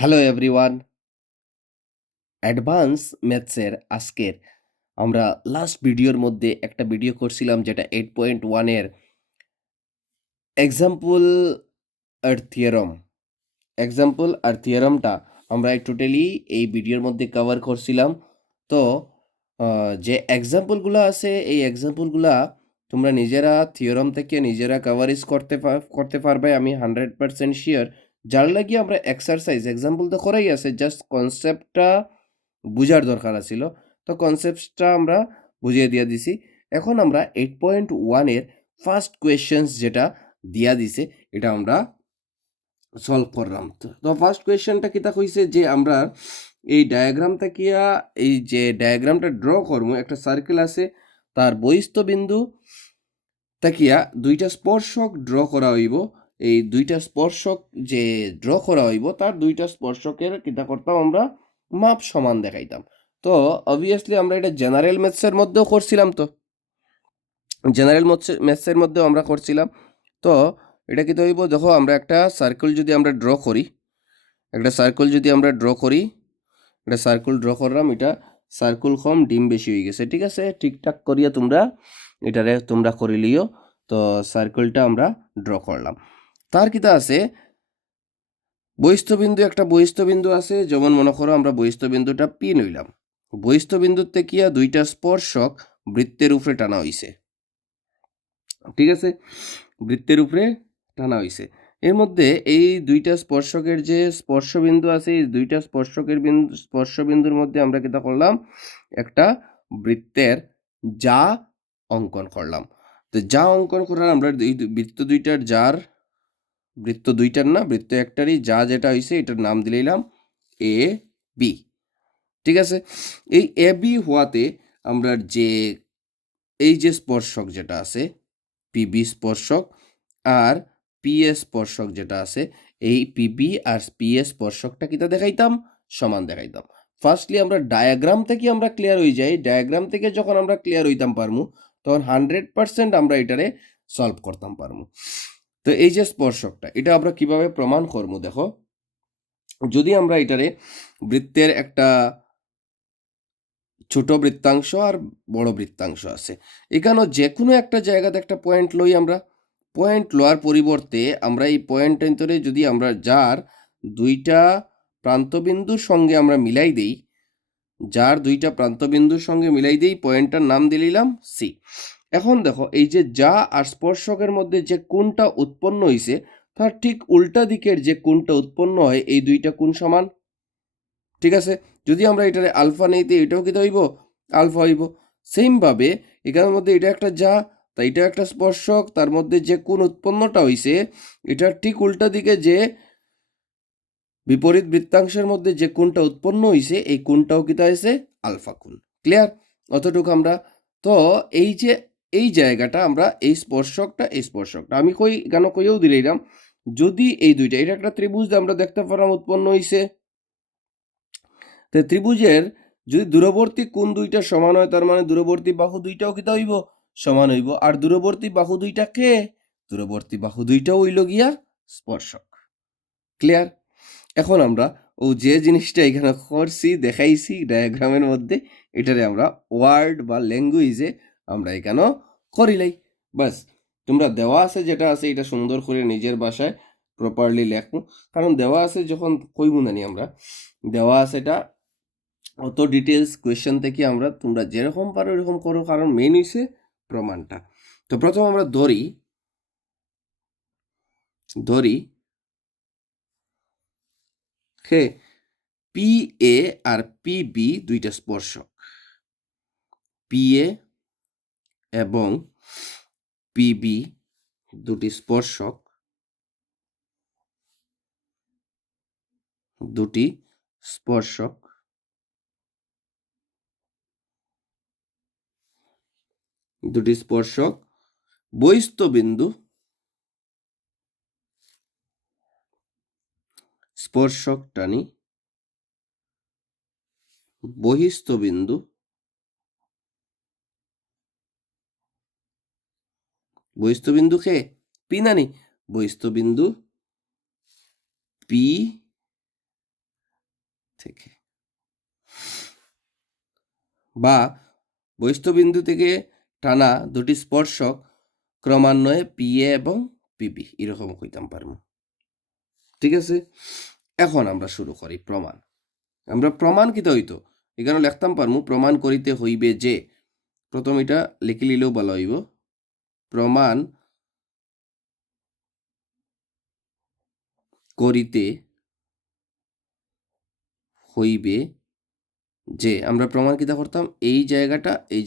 Hello everyone, advance ম্যাথসের আজকের আমরা last ভিডিওর মধ্যে একটা ভিডিও করছিলাম যেটা 8.1 এর এক্সাম্পল আর থিওরাম আর থিওরামটা আমরা টোটালি এই ভিডিওর মধ্যে কভার করছিলাম। তো যে এক্সাম্পলগুলো আছে এই এক্সাম্পলগুলা তোমরা নিজেরা থিওরাম থেকে নিজেরা কভারেজ করতে পারবে, আমি 100% শিওর। যার লাগে আমরা এক্সারসাইজ এক্সাম্পল তো করাই আছে, জাস্ট কনসেপ্টটা বুঝার দরকার আছিল। তো কনসেপ্টটা আমরা বুঝিয়ে দিয়ে দিছি। এখন আমরা 8.1 এর ফার্স্ট কোয়েশ্চেন্স যেটা দিয়া দিছে এটা আমরা সলভ করলাম। তো ফার্স্ট কোয়েশ্চেনটা কিতা কইছে যে আমরা এই ডায়াগ্রাম থাকিয়া এই যে ডায়াগ্রামটা ড্র করবো, একটা সার্কেল আছে, তার বহিস্থ বিন্দু তাকিয়া দুইটা স্পর্শক ড্র করা হইব। এই দুইটা স্পর্শক যে ড্র করা হইব তার দুইটা স্পর্শকের কিতা করতাম আমরা মাপ সমান দেখাইতাম। তো অবভিয়াসলি আমরা এটা জেনারেল ম্যাথসের মধ্যেও করছিলাম। তো জেনারেল ম্যাথসের মধ্যেও আমরা করছিলাম। তো এটা কি হইব, দেখো আমরা একটা সার্কেল যদি আমরা ড্র করি, একটা সার্কেল ড্র করলাম, এটা সার্কেল কম ডিম বেশি হয়ে গেছে, ঠিক আছে, ঠিকঠাক করিয়া তোমরা এটারে তোমরা করে লিও। তো সার্কেলটা আমরা ড্র করলাম, তার কিতা আছে বহিস্থবিন্দু, একটা বহিস্থবিন্দু আছে, যেমন মনে করো আমরা বহিস্থবিন্দুটা পি নইলাম। বহিস্থবিন্দুর থেকে দুইটা স্পর্শক বৃত্তের উপরে টানা হইছে, ঠিক আছে, বৃত্তের উপরে টানা হইছে। এর মধ্যে এই দুইটা স্পর্শকের যে স্পর্শবিন্দু আছে, এই দুইটা স্পর্শবিন্দুর মধ্যে আমরা কিতা করলাম, একটা বৃত্তের যা অঙ্কন করলাম। তো যা অঙ্কন করার আমরা বৃত্ত দুইটার না, বৃত্ত একটারই যা যেটা হয়েছে এটার নাম দিলাম এ বি, ঠিক আছে। এই এ বি হওয়াতে আমরা যে এই যে স্পর্শক যেটা আছে পিবি স্পর্শক আর পিএস স্পর্শক যেটা আছে, এই পিবি আর পিএস স্পর্শকটা কিতা দেখাইতাম, সমান দেখাইতাম। ফার্স্টলি আমরা ডায়াগ্রাম থেকে আমরা ক্লিয়ার হয়ে যাই, ডায়াগ্রাম থেকে যখন আমরা ক্লিয়ার হইতাম পারমু তখন 100% আমরা এটারে সলভ করতাম পারমু। তো এই যে স্পর্শকটা এটা আমরা কিভাবে প্রমাণ করবো, দেখো যদি আমরা এটারে বৃত্তের একটা ছোট বৃত্তাংশ আর বড় বৃত্তাংশ আছে, এখানেও যে কোনো একটা জায়গাতে একটা পয়েন্ট লই, আমরা পয়েন্ট লওয়ার পরিবর্তে আমরা এই পয়েন্টের ভিতরে যদি আমরা যার দুইটা প্রান্তবিন্দুর সঙ্গে আমরা মিলাই দেই, পয়েন্টটার নাম দিলাম সি। এখন দেখো এই যে যা আর স্পর্শকের মধ্যে যে কোণটা উৎপন্ন হয়েছে তার ঠিক উল্টা দিকের যে কোণটা উৎপন্ন হয়, এই দুইটা কোণ সমান, ঠিক আছে। যদি আমরা এটারে আলফা নেইতে এটাও কি হইব, আলফা হইব। সেমভাবে এখানের মধ্যে এটা একটা যা, তাই এটা একটা স্পর্শক, তার মধ্যে যে কোণ উৎপন্নটা হইছে এটার ঠিক উল্টা দিকে যে বিপরীত বৃত্তাংশের মধ্যে যে কোণটা উৎপন্ন হইছে এই কোণটাও কিতা হয়েছে আলফা কোণ। ক্লিয়ার? অতটুকু আমরা। তো এই যে এই জায়গাটা আমরা এই স্পর্শকটা আমি কেন কইও দিলাম, যদি এই দুইটা এটা একটা ত্রিভুজ আমরা দেখতে পারলাম উৎপন্ন হইছে, তো ত্রিভুজের যদি দূরবর্তী কোণ দুইটা সমান হয় তার মানে দূরবর্তী বাহু দুইটাও কিতা হইব, সমান হইব। আর দূরবর্তী বাহু দুইটা কে, দূরবর্তী বাহু দুইটাও হইল গিয়া স্পর্শক। ক্লিয়ার? এখন আমরা ও যে জিনিসটা এখানে করছি দেখাইছি ডায়াগ্রামের মধ্যে, এটারে আমরা ওয়ার্ড বা ল্যাঙ্গুয়েজে আমরা এখানে করিলাই। বাস তোমরা দেওয়া আছে যেটা আছে এটা সুন্দর করে নিজের ভাষায় প্রপারলি লেখো, কারণ দেওয়া আছে যখন কইব নানি আমরা, দেওয়া আছে এটা অত ডিটেলস কোয়েশ্চেন থেকে আমরা তোমরা যেরকম পারো এরকম করো, কারণ মেইন হইছে প্রমাণটা। তো প্রথম আমরা ধরি হে পি এ আর পি বি দুইটা স্পর্শক, পি এ এবং পিবি দুটি স্পর্শক, দুটি স্পর্শক দুটি স্পর্শক বহিস্থ বিন্দু, স্পর্শক টানি বহিস্থ বিন্দু, বহিস্থ বিন্দু কে পি নানি, বহিস্থ বিন্দু পি থেকে, বা বহিস্থবিন্দু থেকে টানা দুটি স্পর্শক ক্রমান্বয়ে পিএ এবং পিবি এরকম কইতাম পারবো। ঠিক আছে, এখন আমরা শুরু করি প্রমাণ। আমরা প্রমাণ কিতা হইতো এখানে লিখতাম পারমু, প্রমাণ করিতে হইবে যে, প্রথম এটা লিখে নিলেও ভালো হইব, প্রমাণ করিতে হইবে যে, আমরা প্রমাণ কিতা করতাম, এই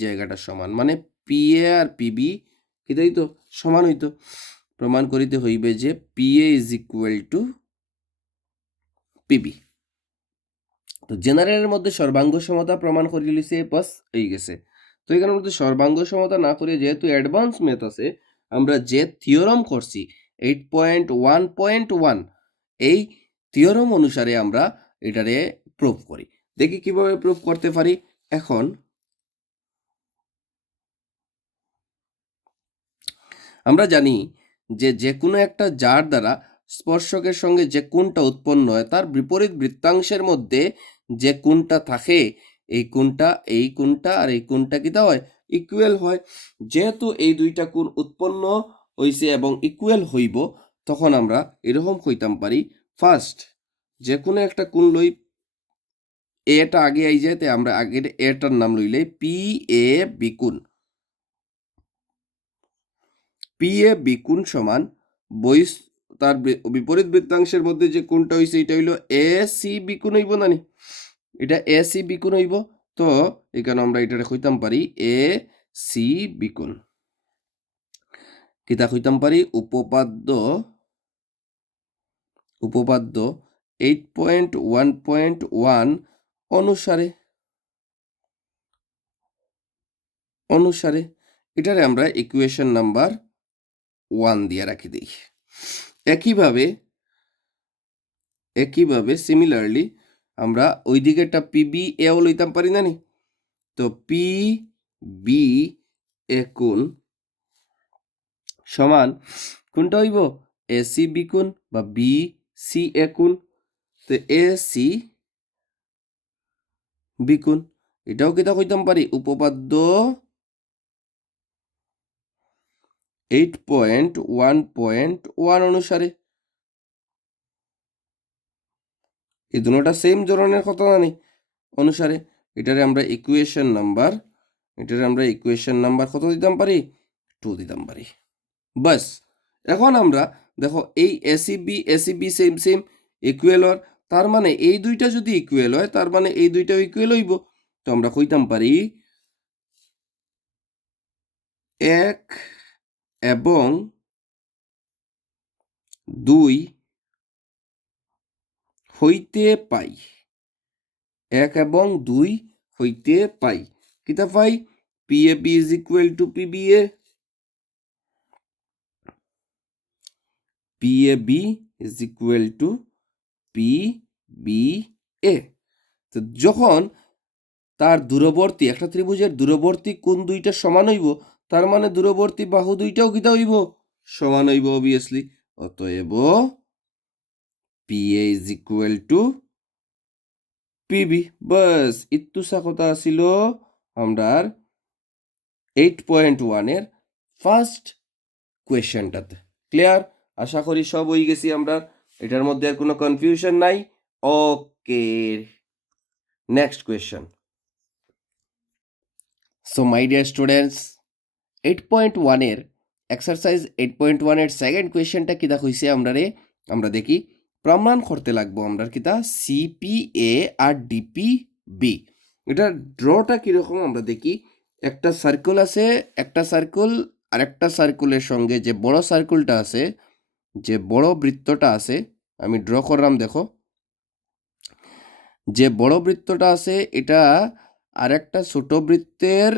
জায়গাটা সমান, মানে পিএ আর পিবি কিতা হইতো, সমান হইতো। প্রমাণ করিতে হইবে যে PA is equal to PB. তো জেনারেলের মধ্যে সর্বাঙ্গ সমতা প্রমাণ করে লিছে, বাস হয়ে গেছে। তো এখানের মধ্যে সর্বাঙ্গ সমতা না করে যেহেতু অ্যাডভান্স ম্যাথ আছে, আমরা যে থিওরাম করছি 8.1.1 এই থিওরাম অনুসারে আমরা এটারে প্রুফ করি। দেখি কিভাবে প্রুফ করতে পারি। এখন আমরা জানি যে যে কোনো একটা যার দ্বারা স্পর্শকের সঙ্গে যে কোণটা উৎপন্ন হয় তার বিপরীত বৃত্তাংশের মধ্যে যে কোণটা থাকে এই কোণটা আর এই কোণটা কিতা হয়, ইকুয়াল হয়। যেহেতু এই দুইটা কোণ উৎপন্ন হইছে এবং ইকুয়াল হইব, তখন আমরা এরকম কইতাম পারি, ফার্স্ট যে কোনো একটা কোণ লই, এটা আগে আই যায়, তাই আমরা আগের এটার নাম লইলে পি এ বি কোণ। পি এ বি কোণ সমান তার বিপরীত বৃত্তাংশের মধ্যে যে কোণটা হইছে এটা হইল এ সি বি কোণ হইব না নি, এটা এ সি বি কোণ হইব। তো এখানে আমরা এটা কইতাম পারি এ সি বি কোণ। কিতা কইতাম পারি, উপপাদ্য 8.1.1 অনুসারে এটারে আমরা ইকুয়েশন নাম্বার 1 দিয়ে রাখি দিই। একইভাবে সিমিলারলি আমরা ওই দিকেরটা পিবি এও লইতাম পারি না নি। তো পি বি এ কোণ সমান কোনটা হইব, এ সি বি কোণ বা বি সি এ কোণ। তো এ সি বি কোণ এটাও কিতা কইতাম পারি, উপপাদ্য 8.1.1 অনুসারে। এই দুটোটা সেম ধরনের কথা জানি অনুসারে এটারে আমরা ইকুয়েশন নাম্বার কত দিতাম পারি, 2 দিতাম পারি। বাস এখন আমরা দেখো এই এসিবি সেম সেম ইকুয়াল হয়, তার মানে এই দুইটা যদি ইকুয়াল হয় তার মানে এই দুইটাও ইকুয়াল হইব। তো আমরা কইতাম পারি 1 এবং 2 হইতে পাই, 1 এবং 2 হইতে পাই, কিতা পাই, PAB is equal to PBA, PAB is equal to PBA. তো যখন তার দূরবর্তী একটা ত্রিভুজের দূরবর্তী কোণ দুইটা সমান হইব, তার মানে দূরবর্তী বাহু দুইটাও কিতা হইব, সমান হইব অবভিয়াসলি। অতএব PA is equal to PB. বাস ইত্তুসা কথা ছিল আমরার 8.1 এর ফার্স্ট কোয়েশ্চেনটাতে। ক্লিয়ার? আশা করি সব হয়ে গেছি আমরা, এটার মধ্যে আর কোনো কনফিউশন নাই। Okay, next question. So my dear students, 8.1 এর এক্সারসাইজ 8.1 এর সেকেন্ড কোয়েশ্চেনটা কিতা হইছে আমরা দেখি। প্রমাণ করতে লাগবো আমরা কিতা, সিপিএ আর ডিপিবি। এটা ড্রটা কিরকম আমরা দেখি। একটা সার্কেল আছে, একটা সার্কেল আর একটা সার্কেলের সঙ্গে যে বড় সার্কেলটা আছে, যে বড় বৃত্তটা আছে, আমি ড্র করলাম দেখো। যে বড় বৃত্তটা আছে এটা আরেকটা ছোট বৃত্তের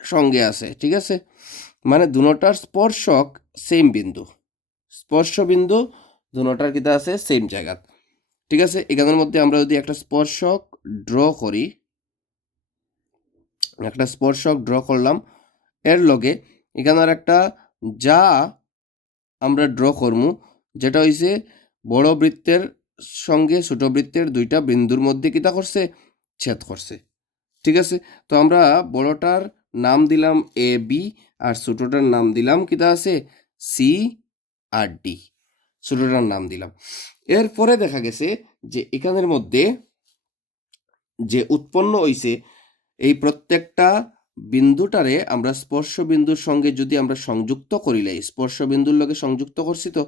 সঙ্গে আছে, ঠিক আছে, মানে দুটার স্পর্শক সেম বিন্দু, স্পর্শ বিন্দু দুটার কিতা আছে সেম জায়গা। ঠিক আছে, এখানের মধ্যে আমরা যদি একটা স্পর্শক ড্র করি, একটা স্পর্শক ড্র করলাম, এর লগে এখানের একটা যা আমরা ড্র করমু, যেটা হইছে বড় বৃত্তের সঙ্গে ছোট বৃত্তের দুইটা বিন্দুর মধ্যে কিতা করছে, ছেদ করছে। ঠিক আছে, তো আমরা বড়টার নাম দিলাম এ বি আর ছোটটার নাম দিলাম কিতা আছে সি আর ডি, ছোটটার নাম দিলাম। এরপরে দেখা গেছে যে এখানের মধ্যে যে উৎপন্ন হইছে এই প্রত্যেকটা বিন্দুটারে আমরা স্পর্শ বিন্দুর সঙ্গে যদি আমরা সংযুক্ত করিলাই, স্পর্শ বিন্দুর লগে সংযুক্ত করছি, তো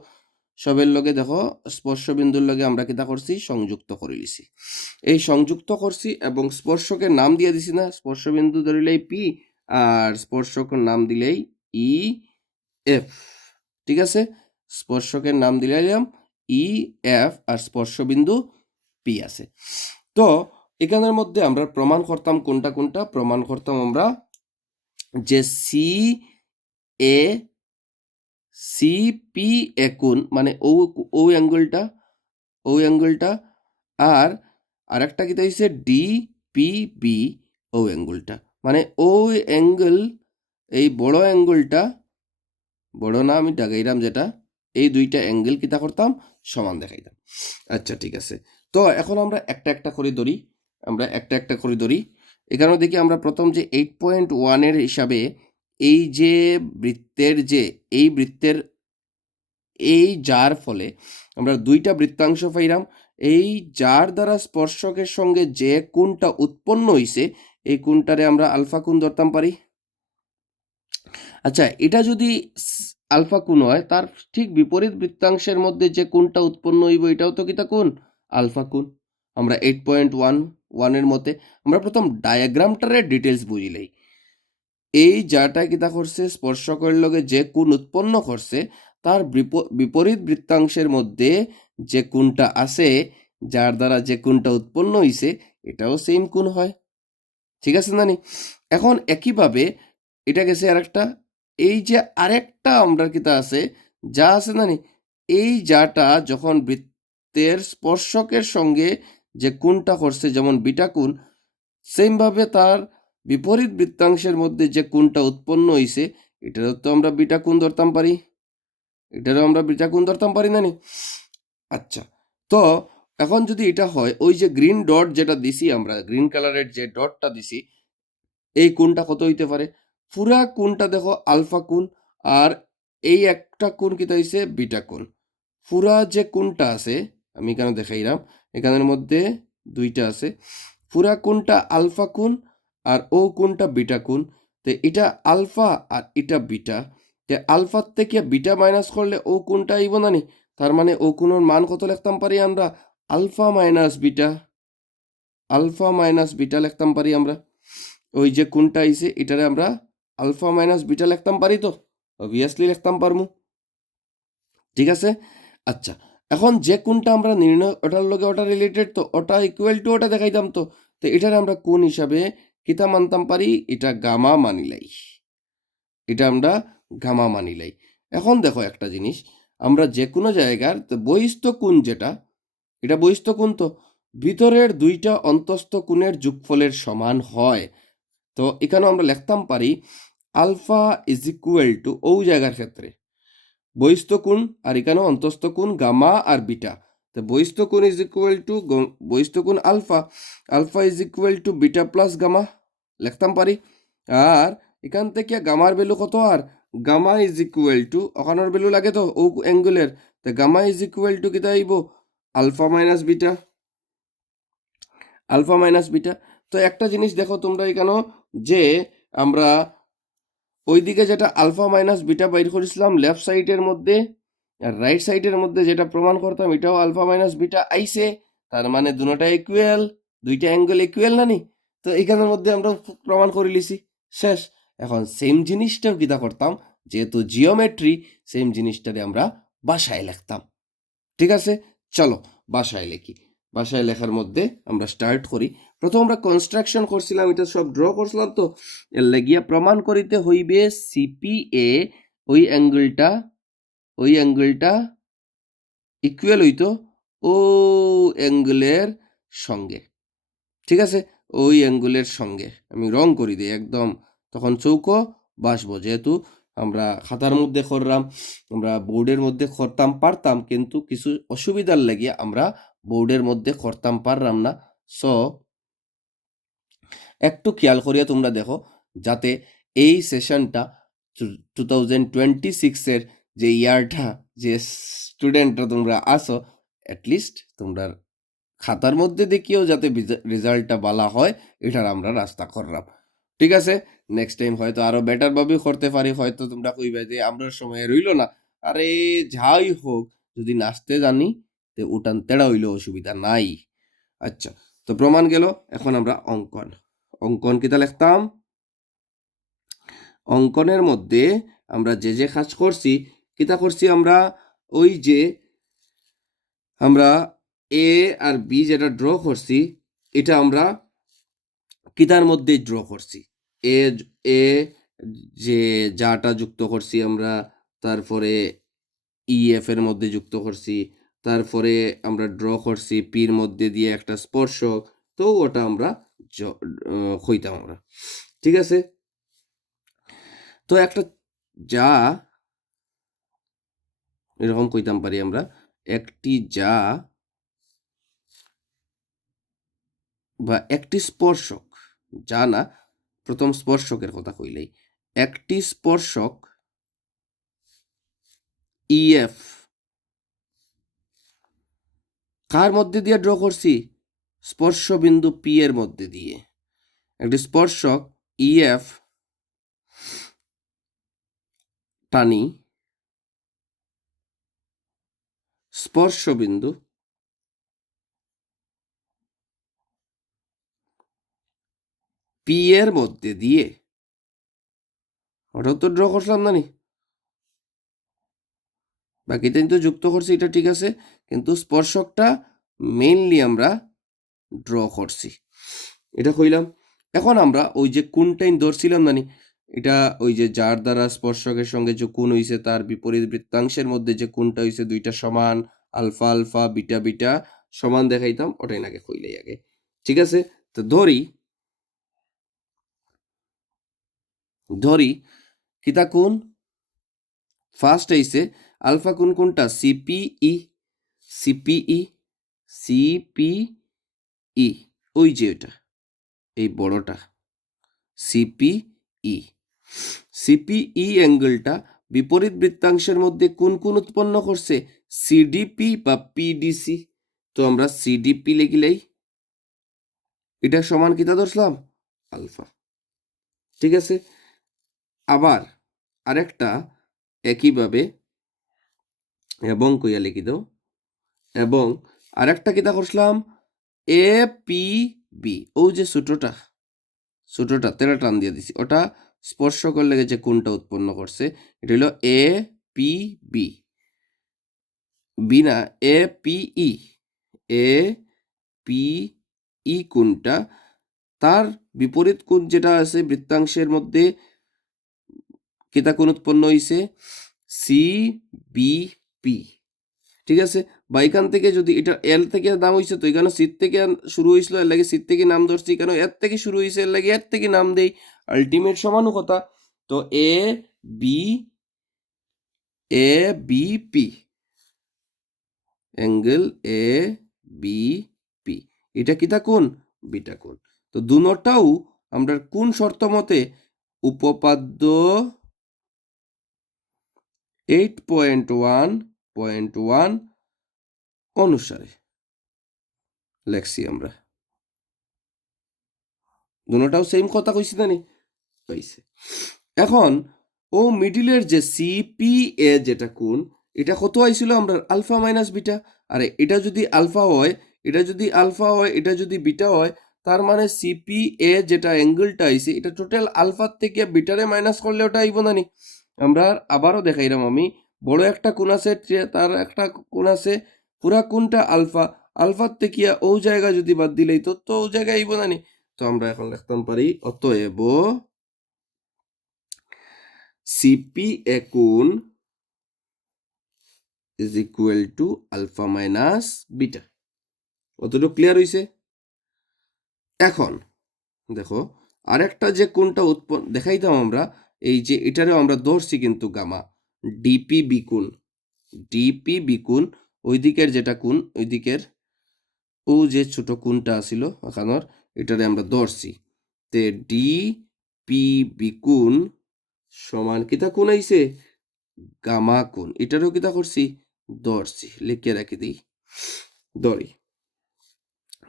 সবের লগে দেখো স্পর্শ বিন্দুর লগে আমরা কিতা করছি, সংযুক্ত করে লিছি। এই সংযুক্ত করছি এবং স্পর্শকের নাম দিয়ে দিছি না, স্পর্শ বিন্দু ধরিলেই পি আর স্পর্শকের নাম দিলেই ই এফ। ঠিক আছে, স্পর্শকের নাম দিলাম ই এফ আর স্পর্শ বিন্দু পি আছে। তো এখানের মধ্যে আমরা প্রমাণ করতাম কোনটা কোনটা, প্রমাণ করতাম আমরা যে সি এ সিপি এ কোণ মানে ও অ্যাঙ্গেলটা আর আরেকটা কিতা হইছে ডিপিবি ও অ্যাঙ্গেলটা, মানে ও অ্যাঙ্গেল এই বড় অ্যাঙ্গেলটা, বড় না আমি ডাগাইলাম যেটা, এই দুইটা অ্যাঙ্গেল কিতা করতাম, সমান দেখাইতাম। আচ্ছা ঠিক আছে, তো এখন আমরা একটা একটা করে ধরি, এখানেও দেখি আমরা প্রথম যে 8.1 এর হিসাবে এই যে বৃত্তের এই যার ফলে আমরা দুইটা বৃত্তাংশ পাইলাম। এই যার দ্বারা স্পর্শকের সঙ্গে যে কোণটা উৎপন্ন হইছে এই কোণটারে আমরা আলফা কোণ ধরতাম পারি। আচ্ছা, এটা যদি আলফা কোণ হয়, তার ঠিক বিপরীত বৃত্তাংশের মধ্যে যে কোণটা উৎপন্ন হইব এটাও তো কিতা কোণ, আলফা কোণ। আমরা 8.1 এর মতে আমরা প্রথম ডায়াগ্রামটারে ডিটেলস বুঝিলাই। এই যাটা কিতা করছে, স্পর্শকের লগে যে কোণ উৎপন্ন করছে তার বিপরীত বৃত্তাংশের মধ্যে যে কোণটা আছে, যার দ্বারা যে কোণটা উৎপন্ন হইছে এটাও সেম কোণ হয়। ঠিক আছে নানি? এখন একইভাবে এটা গেছে আরেকটা, এই যে আরেকটা আমরা কিতা আছে যা আছে নানি, এই যাটা যখন বৃত্তের স্পর্শকের সঙ্গে যে কোণটা করছে যেমন বিটা কোণ, সেমভাবে তার বিপরীত বৃত্তাংশের মধ্যে যে কোণটা উৎপন্ন হইছে এটারও তো আমরা বিটা কোণ ধরতাম পারি, নানি? আচ্ছা, তো এখন যদি এটা হয়, ওই যে গ্রিন ডট যেটা দিছি আমরা, গ্রিন কালারের যে ডটটা দিছি, এই কোণটা কত হইতে পারে, পুরা কোণটা দেখো আলফা কোণ, আর এই একটা কোণ কিতা হইছে বিটা কোণ। পুরা যে কোণটা আছে আমি এখানে দেখাইলাম, এখানের মধ্যে দুইটা আছে, পুরা কোণটা আলফা কোণ আর ও কোণটা বিটা কোণ। তো এটা আলফা আর এটা বিটা, তো আলফার থেকে বিটা মাইনাস করলে ও কোণটা আইব না নি, তার মানে ও কোণের মান কত লিখতাম পারি আমরা, আলফা মাইনাস বিটা লিখতাম পারি আমরা। ওই যে কোণটা আইছে এটারে আমরা আলফা মাইনাস বিটা লিখতাম পারি, তো অবভিয়াসলি লিখতাম পারমু। ঠিক আছে, আচ্ছা, এখন যে কোণটা আমরা নির্ণয় ওটার লগে ওটা রিলেটেড, তো ওটা ইকুয়াল টু ওটা দেখাইতাম, তো এটারে আমরা কোণ হিসাবে কিতা মানতাম পারি, এটা গামা মানিলাই। এখন দেখো একটা জিনিস, আমরা যে কোনো জায়গার বহিস্থ কোণ যেটা, এটা বহিস্থ কোণ, তো ভিতরের দুইটা অন্তস্থ কোণের যোগফলের সমান হয়। তো এখানেও আমরা লিখতাম পারি আলফা ইজ ইকুয়াল টু ও জায়গার ক্ষেত্রে বহিস্থ কোণ আর এখানেও অন্তস্থ কোণ গামা আর বিটা, তো বহিস্থ কোণ ইজ ইকুয়াল টু বহিস্থ কোণ alpha is equal to beta plus gamma লিখতাম পারি। আর এখান থেকে গামার ভ্যালু কত, আর গামা ইজ ইকুয়াল টু ওখানের ভ্যালু লাগে তো ও অ্যাঙ্গুলের, তো গামা ইজ ইকুয়াল টু কিতা আইব, আলফা মাইনাস বিটা। তো একটা জিনিস দেখো তোমরা এখানেও, যে আমরা ওইদিকে যেটা আলফা মাইনাস বিটা বাইর করেছিলাম লেফট সাইডের মধ্যে, আর রাইট সাইডের মধ্যে যেটা প্রমাণ করতাম এটাও আলফা মাইনাস বিটা আইছে, তার মানে দুটোটা ইকুয়াল, দুইটা অ্যাঙ্গেল ইকুয়াল না নি? তো এখানের মধ্যে আমরা প্রমাণ করে লিছি, শেষ। এখন সেম জিনিসটাও কিতা করতাম, যেহেতু জিওমেট্রি, সেম জিনিসটারে আমরা বাসায় লিখতাম। ঠিক আছে, চলো বাসায় লেখার মধ্যে আমরা স্টার্ট করি। প্রথম আমরা কনস্ট্রাকশন করছিলাম, এটা সব ড্র করছিলাম, তো এর লাগিয়া প্রমাণ করিতে হইবে সিপিএ ওই অ্যাঙ্গেলটা ইকুয়াল হইতো ও অ্যাঙ্গেলের সঙ্গে। ঠিক আছে, ওই অ্যাঙ্গেলের সঙ্গে আমি রং করি দিই একদম, তখন চৌকো বাসবো, যেহেতু আমরা খাতার মধ্যে করলাম, আমরা বোর্ডের মধ্যে করতাম পারতাম, কিন্তু কিছু অসুবিধার লাগিয়ে আমরা বোর্ডের মধ্যে করতাম পারলাম না। সো একটু খেয়াল করিয়া তোমরা দেখো যাতে এই সেশনটা 2026-এর যে ইয়ারটা যে স্টুডেন্টরা তোমরা আসো অ্যাটলিস্ট তোমরা খাতার মধ্যে দেখিও যাতে রেজাল্টটা ভালো হয় এটার আমরা রাস্তা করলাম। ঠিক আছে, নেক্সট টাইম হয়তো আরো বেটার ভাবে করতে পারি। হয়তো তোমরা কইবে যে আমরা সময় রইল না, আরে যাই হোক যদি নাচতে জানি তে উঠান তেড়া হইলেও অসুবিধা নাই। আচ্ছা, তো প্রমাণ গেল। এখন আমরা অঙ্কন কিতা লিখতাম। অঙ্কনের মধ্যে আমরা যে কাজ করছি কিতা করছি আমরা, ওই যে আমরা এ আর বি যেটা ড্র করছি এটা আমরা কিতার মধ্যে ড্র করছি। এ এ যে যাটা যুক্ত করছি আমরা, তারপরে ইএফ এর মধ্যে যুক্ত করছি, তারপরে আমরা ড্র করছি পির মধ্যে দিয়ে একটা স্পর্শক, তো ওটা আমরা কইতাম আমরা। ঠিক আছে, তো একটা যা এরকম কইতাম পারি আমরা, একটি যা বা একটি স্পর্শক, যা না প্রথম স্পর্শকের কথা কইলেই, একটি স্পর্শক ইএফ কার মধ্যে দিয়ে ড্র করছি, স্পর্শ বিন্দু পি এর মধ্যে দিয়ে। একটি স্পর্শক ইএফ টানি স্পর্শ বিন্দু পি এর মধ্যে দিয়ে, ওটাও তো ড্র করলাম না নি, বাকিটা কিন্তু যুক্ত করছি, এটা ঠিক আছে, কিন্তু স্পর্শকটা মেইনলি আমরা ড্র করছি, এটা কইলাম। এখন আমরা ওই যে কোণটাইন ধরছিলাম না নি, এটা ওই যে যার দ্বারা স্পর্শকের সঙ্গে যে কোণ হইছে তার বিপরীত বৃত্তাংশের মধ্যে যে কোণটা হইছে দুইটা সমান, আলফা আলফা বিটা বিটা সমান দেখাইতাম, ওটাই নাকি কইলেই আগে। ঠিক আছে, তো ধরি কিতা কোণ ফার্স্ট হইছে আলফা কোণ কোনটা, সিপিই সিপিই সিপিই, ওই যে ওইটা এই বড়টা সিপিই। সিপিই অ্যাঙ্গেলটা বিপরীত বৃত্তাংশের মধ্যে কোন কোণ উৎপন্ন করছে, সিডিপি বা পিডিসি। তো আমরা সিডিপি লিখিলেই এটা সমান কিতা ধরলাম, আলফা। ঠিক আছে, আবার আরেকটা একইভাবে এবং কইয়া লিখি দাও, এবং আরেকটা কিতা করলাম, এ পি বি, ও যে ছোটটা তেরা টান দিয়ে দিছি, ওটা স্পর্শকের লেগে যে কোণটা উৎপন্ন করছে এটা হলো এ পি বি, বি না A P E, A P E কোণটা তার বিপরীত কোণ যেটা আছে বৃত্তাংশের মধ্যে কিতা কোণ উৎপন্ন হইছে, সি বি পি। ঠিক আছে, বা এখান থেকে যদি এটা এল থেকে নাম হইছে তো এখানে সিট থেকে শুরু হয়েছিল, এর লাগে সিট থেকে নাম ধরছি, কেন এর থেকে শুরু হয়েছে এর লাগে এর থেকে নাম দেই, আলটিমেট সমানু কথা। তো B A B P, angle A B P, এটা কিতা কোণ, বিটা কোণ। তো দুনোটাও আমরা কোন শর্ত মতে, উপপাদ্য 8.1.1 অনুসারে লেখছি আমরা। দুটোটাও সেম কথা কইছি না নি, পাইছে। এখন ও মিডিলের যে সিপিএ যেটা কোণ, এটা কত আইছিল আমরা, আলফা মাইনাস বিটা। আরে এটা যদি আলফা হয়, এটা যদি আলফা হয়, এটা যদি বিটা হয়, তার মানে সিপিএ যেটা অ্যাঙ্গেলটা আইছে এটা টোটাল আলফার থেকে বিটারে মাইনাস করলে ওটা আইব না নি। আমরা আবারও দেখাইলাম আমি, বড় একটা কোণ আছে, তার একটা কোণ আছে, পুরা কোণটা আলফা, আলফার থেকে ও জায়গা যদি বাদ দিলেই তো ও জায়গায় আইব না নি। তো আমরা এখন লিখতাম পারি, অতএব সিপিএ কোণ is equal to alpha minus beta. অতটুকু ক্লিয়ার হইছে? এখন দেখো আরেকটা যে কোণটা উৎপন্ন দেখাইতাম আমরা, এই যে এটারেও আমরা ধরছি কিন্তু গামা, ডিপি বিকুণ, ডিপি বিকুণ ওই দিকের যেটা কোণ, ওই দিকের ও যে ছোট কোণটা আছিল এখানোর এটারে আমরা ধরছি তে ডি পি বি কোণ সমান কিতা কোণ আইছে গামা কোণ এটারও কিতা করছি ধরছি লিখে রাখি দিই ধরি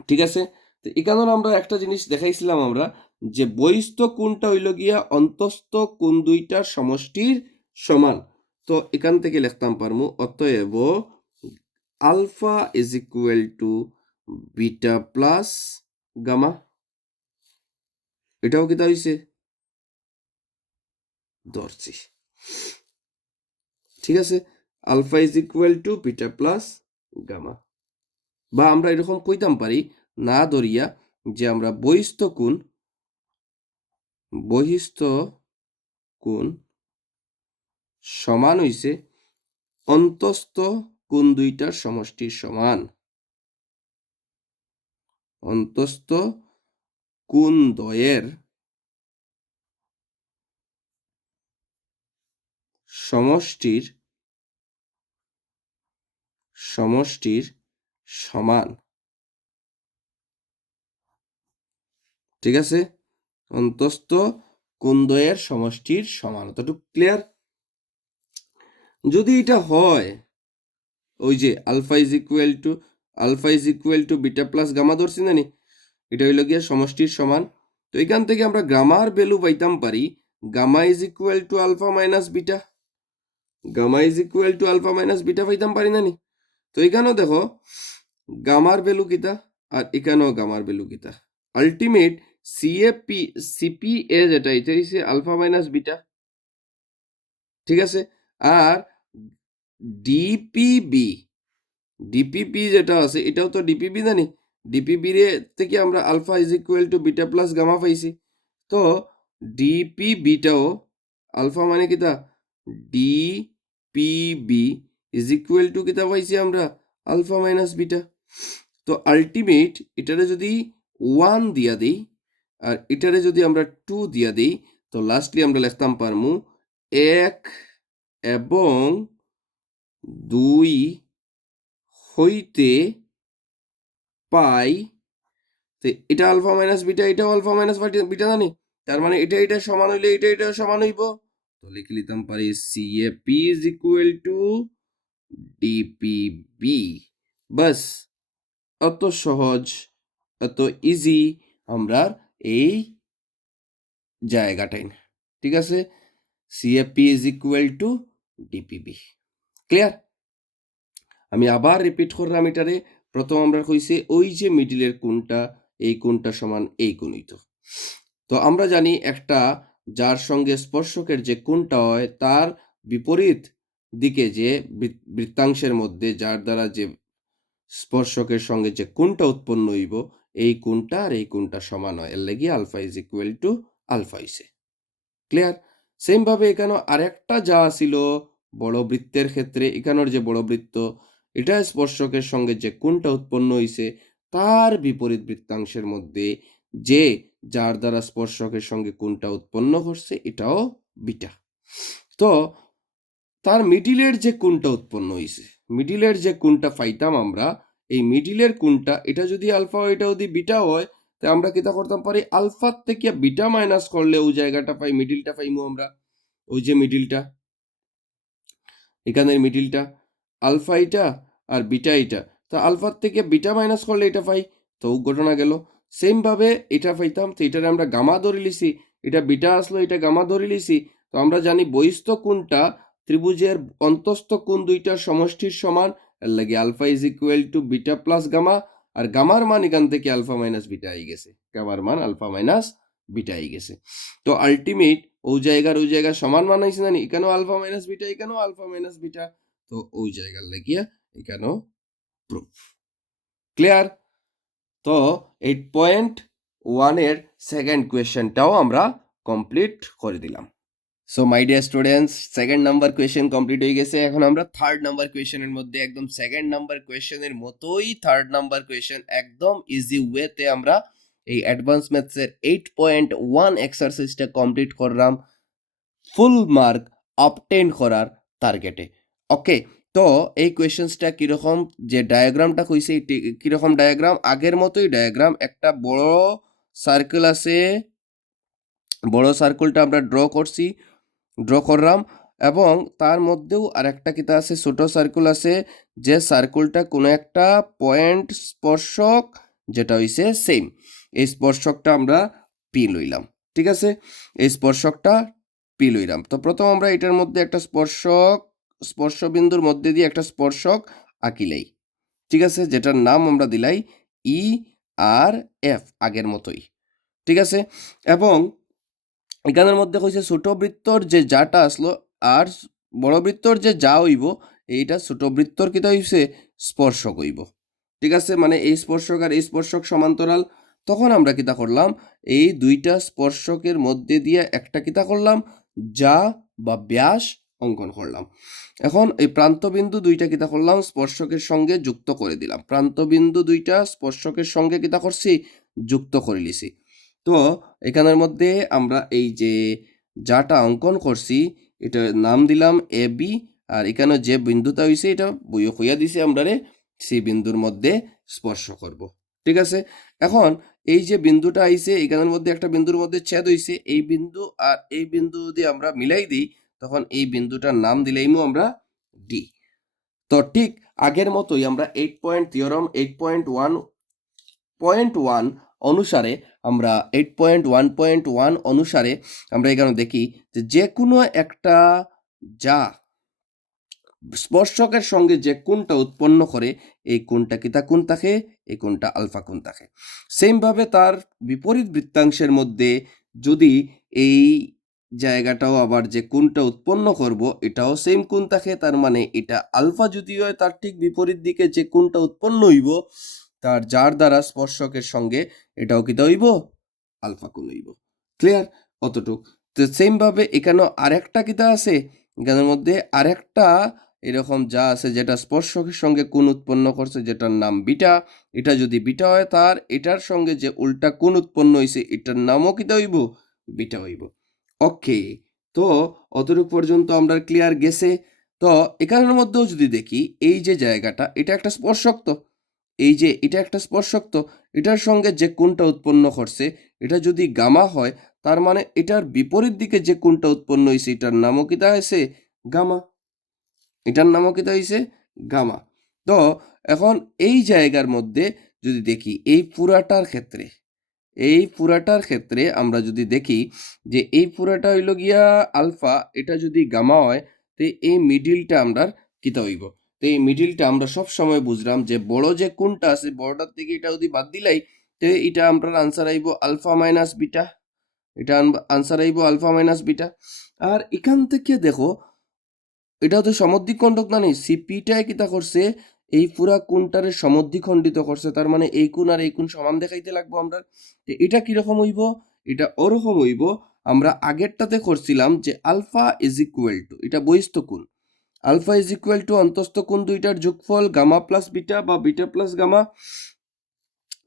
ঠিক আছে তো এখানে আমরা একটা জিনিস দেখাইছিলাম আমরা যে বহিস্থ কোণটা হইল গিয়া অন্তস্থ কোণ দুইটার সমষ্টির সমান তো এখান থেকে লিখতাম পারমু অতএব alpha is equal to beta plus gamma এটাও কিতা হইছে ধরছি ঠিক আছে alpha is equal to beta plus gamma বা আমরা এরকম কইতাম পারি না ধরিয়া যে আমরা বহিস্থ কোণ সমান হইছে অন্তস্থ কোণ দুইটার সমষ্টির সমান অন্তস্থ কোণ দ্বয়ের সমষ্টির সমান ঠিক আছে অন্তস্থ কোণ দ্বয়ের সমষ্টির সমান অতটুকু ক্লিয়ার যদি এটা হয় ওই যে alpha is equal to beta plus gamma ধরছি না নি এটা হইল গিয়া সমষ্টির সমান তো এখান থেকে আমরা গামার ভ্যালু পাইতাম পারি gamma is equal to alpha minus beta পাইতাম পারি না নি তো এখানেও দেখো গামার ভ্যালু কিতা আর এখানেও গামার ভ্যালু কিতা আলটিমেট সিপিএ যেটা এটা হচ্ছে আলফা মাইনাস বিটা ঠিক আছে আর ডিপিবি যেটা আছে এটাও তো ডিপিবি জানি ডিপিবি রে থেকে আমরা alpha is equal to beta plus gamma পাইছি তো ডিপিবিটাও আলফা মানে কিতা ডিপিবি ইজ ইকুয়াল টু কিতা পাইছি আমরা আলফা মাইনাস বিটা তো আলটিমেট এটারে যদি 1 দিয়া দিই আর এটারে যদি আমরা 2 দিয়া দিই তো লাস্টলি আমরা লিখতাম পারমু 1 এবং 2 হইতে পাই তো এটা আলফা মাইনাস বিটা এটাও আলফা মাইনাস বিটা জানি তার মানে এটা সমান হইলে এটা সমান হইব তো লিখে নিতাম পারি CAP is equal to DPB বাস অত সহজ এত ইজি আমরা এই জায়গাটাই ঠিক আছে CAP is equal to DPB clear আমি আবার রিপিট করলাম এটারে প্রথম আমরা কইছে ওই যে মিডিলের কোণটা এই কোণটা সমান এই কোণিত তো আমরা জানি একটা যার সঙ্গে স্পর্শকের যে কোণটা হয় তার বিপরীত দিকে যে বৃত্তাংশের মধ্যে যার দ্বারা যে স্পর্শকের সঙ্গে যে কোণটা উৎপন্ন হইব এই কোণটা আর এই কোণটা সমান হয় এর লাগি alpha is equal to alpha হইছে ক্লিয়ার সেম ভাবে এখানে আরেকটা যা ছিল বড় বৃত্তের ক্ষেত্রে এখানের যে বড় বৃত্ত এটা স্পর্শকের সঙ্গে যে কোণটা উৎপন্ন হইছে তার বিপরীত বৃত্তাংশের মধ্যে যে যার দ্বারা স্পর্শকের সঙ্গে কোণটা উৎপন্ন করছে এটাও বিটা তো তার মিডিলের যে কোণটা উৎপন্ন হইছে মিডিলের যে কোণটা পাইতাম আমরা এই মিডিলের কোণটা এটা যদি আলফা হয় এটা যদি বিটা হয় তো আমরা কিতা করতাম পারি আলফার থেকে বিটা মাইনাস করলে ওই জায়গাটা পাই মিডিলটা পাইমু আমরা ওই যে মিডিলটা এখানের মিডিলটা আলফা এটা আর বিটা এটা তো আলফার থেকে বিটা মাইনাস করলে এটা পাই তো ঘটনা গেল সেম ভাবে এটা পাইতাম তো এটারে আমরা গামা ধরে লিছি এটা বিটা আসলো এটা গামা ধরে লিছি তো আমরা জানি বহিস্থ কোণটা ত্রিভুজের অন্তস্থ কোণ দুইটার সমষ্টির সমান এর লাগে alpha is equal to beta plus gamma আর গামার মান এখান থেকে আলফা মাইনাস বিটা আই গেছে গামার মান আলফা মাইনাস বিটা আই গেছে তো আলটিমেট ওই জায়গার সমান মান হইছে না এখানেও আলফা মাইনাস বিটা এখানেও আলফা মাইনাস বিটা তো ওই জায়গার লাগিয়া এখানেও প্রুফ ক্লিয়ার তো 8.1 এর সেকেন্ড কোয়েশ্চেনটাও আমরা কমপ্লিট করে দিলাম so my dear students second number question complete হয়ে গেছে এখন আমরা থার্ড নাম্বার কোয়েশ্চেনের মধ্যে একদম সেকেন্ড নাম্বার কোয়েশ্চেনের মতোই থার্ড নাম্বার কোয়েশ্চেন একদম ইজি ওয়েতে আমরা এই অ্যাডভান্স ম্যাথসের 8.1 এক্সারসাইজটা কমপ্লিট করলাম ফুল মার্ক অবটেন করার টার্গেটে ওকে তো এই কোয়েশ্চেন্সটা কিরকম, যে ডায়াগ্রামটা কইছে কিরকম ডায়াগ্রাম, আগের মতোই ডায়াগ্রাম। একটা বড় সার্কেল আছে, বড় সার্কেলটা আমরা ড্র করলাম, এবং তার মধ্যেও আরেকটা কিতা আছে, ছোট সার্কেল আছে, যে সার্কেলটা কোনো একটা পয়েন্ট স্পর্শক, যেটা হইছে সেম। এই স্পর্শকটা আমরা পি লইলাম, ঠিক আছে, এই স্পর্শকটা পি লইলাম। তো প্রথম আমরা এটার মধ্যে একটা স্পর্শবিন্দুর মধ্যে দিয়ে একটা স্পর্শক আঁকিলাই, ঠিক আছে, যেটার নাম আমরা দিলাই ই আর এফ, আগের মতোই, ঠিক আছে। এবং এখানের মধ্যে কইছে ছোট বৃত্তর যে যাটা আসলো আর বড় বৃত্তর যে যা হইব, এইটা ছোট বৃত্তর কিতা হইছে স্পর্শক হইব, ঠিক আছে। মানে এই স্পর্শক আর এই স্পর্শক সমান্তরাল। তখন আমরা কিতা করলাম, এই দুইটা স্পর্শকের মধ্যে দিয়ে একটা কিতা করলাম, যা বা ব্যাস অঙ্কন করলাম। এখন এই প্রান্তবিন্দু দুইটা কিতা করলাম, স্পর্শকের সঙ্গে যুক্ত করে দিলাম। প্রান্তবিন্দু দুইটা স্পর্শকের সঙ্গে কিতা করছি, যুক্ত করে লিছি। তো এখানের মধ্যে আমরা এই যে যাটা অঙ্কন করছি, এটা নাম দিলাম এ বি, আর এখানে যে বিন্দুটা হইছে এটা বইয়ে হইয়া দিছে আমরারে সেই বিন্দুর মধ্যে স্পর্শ করব, ঠিক আছে। এখন এই যে বিন্দুটা আইছে, এখানের মধ্যে একটা বিন্দুর মধ্যে ছেদ হইছে, এই বিন্দু আর এই বিন্দু যদি আমরা মিলাই দিই, তখন এই বিন্দুটার নাম দিলাইমু আমরা ডি। তো ঠিক আগের মতোই আমরা 8 পয়েন্ট থিওরাম 8.1 অনুসারে আমরা 8.1.1 অনুসারে আমরা এখানে দেখি যে কোনো একটা যা স্পর্শকের সঙ্গে যে কোণটা উৎপন্ন করে, এই কোণটা কিতা কোণ থাকে, এই কোণটা আলফা কোণ থাকে। সেমভাবে তার বিপরীত বৃত্তাংশের মধ্যে যদি এই জায়গাটাও আবার যে কোণটা উৎপন্ন করব, এটাও সেম কোণ থাকে, তার মানে এটা আলফা যদি হয়, তার ঠিক বিপরীত দিকে যে কোণটা উৎপন্ন হইব, তার যার দ্বারা স্পর্শকের সঙ্গে এটাও কিতা হইব, আলফা কোণ হইব। ক্লিয়ার? অতটুক। তো সেমভাবে এখানেও আরেকটা কিতা আছে, এখানের মধ্যে আরেকটা এরকম যা আছে যেটা স্পর্শকের সঙ্গে কোণ উৎপন্ন করছে, যেটার নাম বিটা। এটা যদি বিটা হয়, তার এটার সঙ্গে যে উল্টা কোণ উৎপন্ন হয়েছে, এটার নামও কিতা হইব, বিটা হইব। ওকে, তো অতটুকু পর্যন্ত আমরা ক্লিয়ার গেছে। তো এখানের মধ্যেও যদি দেখি, এই যে জায়গাটা, এটা একটা স্পর্শক, তো এই যে এটা একটা স্পর্শক, তো এটার সঙ্গে যে কোণটা উৎপন্ন করছে, এটা যদি গামা হয়, তার মানে এটার বিপরীত দিকে যে কোণটা উৎপন্ন হয়েছে, এটার নামও কিতা হয়েছে, গামা। এটার নামও কিতা হয়েছে, গামা। তো এখন এই জায়গার মধ্যে যদি দেখি, এই পুরাটার ক্ষেত্রে আমরা যদি দেখি যে এই পুরাটা হইল গিয়া আলফা, এটা যদি গামা হয়, তো এই মিডিলটা আমরা কিতা হইব। তো এই মিডিলটা আমরা সব সময় বুঝলাম যে বড় যে কোণটা আছে, বড়টার থেকে এটা যদি বাদ দিলাই, তো এটা আমরা আনসার আইব আলফা মাইনাস বিটা। এটা আনসার আইব আলফা মাইনাস বিটা। আর এখান থেকে দেখো, এটা তো সমদ্বিখণ্ডক না, নেই সিপিটায় কিতা করছে, এই পুরা কোণটারে সমদ্বিখণ্ডিত করছে, তার মানে এই কোণ আর এই কোণ সমান দেখাইতে লাগবো আমরা। এটা কিরকম হইব, এটা ওরকম হইব। আমরা আগেরটাতে করছিলাম যে আলফা ইজ ইকুয়াল টু, এটা বহিস্থ কোণ, আলফা ইজ ইকুয়াল টু অন্তস্থ কোণ দুইটার যোগফল গামা প্লাস বিটা বা বিটা প্লাস গামা।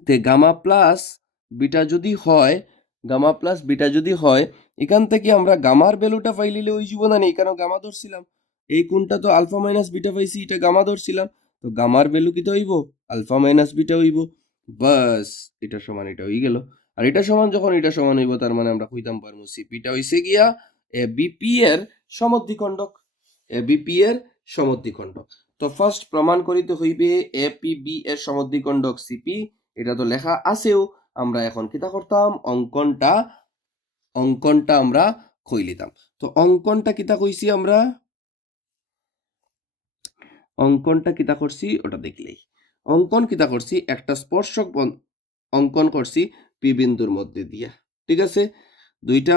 তে গামা প্লাস বিটা যদি হয়, গামা প্লাস বিটা যদি হয়, এখান থেকে আমরা গামার ভ্যালুটা পাইলিলে ওই জীবন নেই, কেন গামা ধরছিলাম, এই কোণটা তো আলফা মাইনাস বিটা পাইছি, এটা গামা ধরছিলাম, তো গামার ভ্যালু কি তো হইব, আলফা মাইনাস বিটা হইব। বাস, এটা সমান এটা হয়ে গেল। আর এটা সমান যখন এটা সমান হইব, তার মানে আমরা কইতাম পারবো সিপিটা হইছে গিয়া এ বিপি এর সমদ্বিখণ্ডক, এ বিপি এর সমদ্বিখণ্ডক। তো ফার্স্ট প্রমাণ করিতে হইবে এপিবি এর সমদ্বিখণ্ডক সিপি, এটা তো লেখা আছেও। আমরা এখন কিতা করতাম, অঙ্কনটা আমরা কই লিতাম। তো অঙ্কনটা কিতা কইছি আমরা, অঙ্কনটা কিতা করছি ওটা দেখলেই। অঙ্কন কিতা করছি, একটা স্পর্শক অঙ্কন করছি পি বিন্দুর মধ্যে দিয়া, ঠিক আছে। দুইটা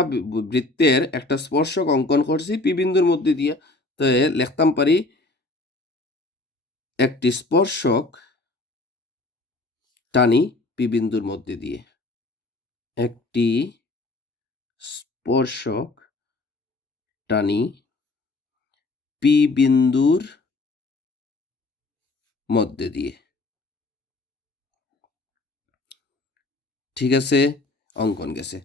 বৃত্তের একটা স্পর্শক অঙ্কন করছি পি বিন্দুর মধ্যে দিয়া। তো লিখতাম পারি, একটি স্পর্শক টানি পি বিন্দুর মধ্যে দিয়ে, একটি স্পর্শক টানি পি বিন্দুর মধ্যে দিয়ে, ঠিক আছে। অঙ্কন গেছে,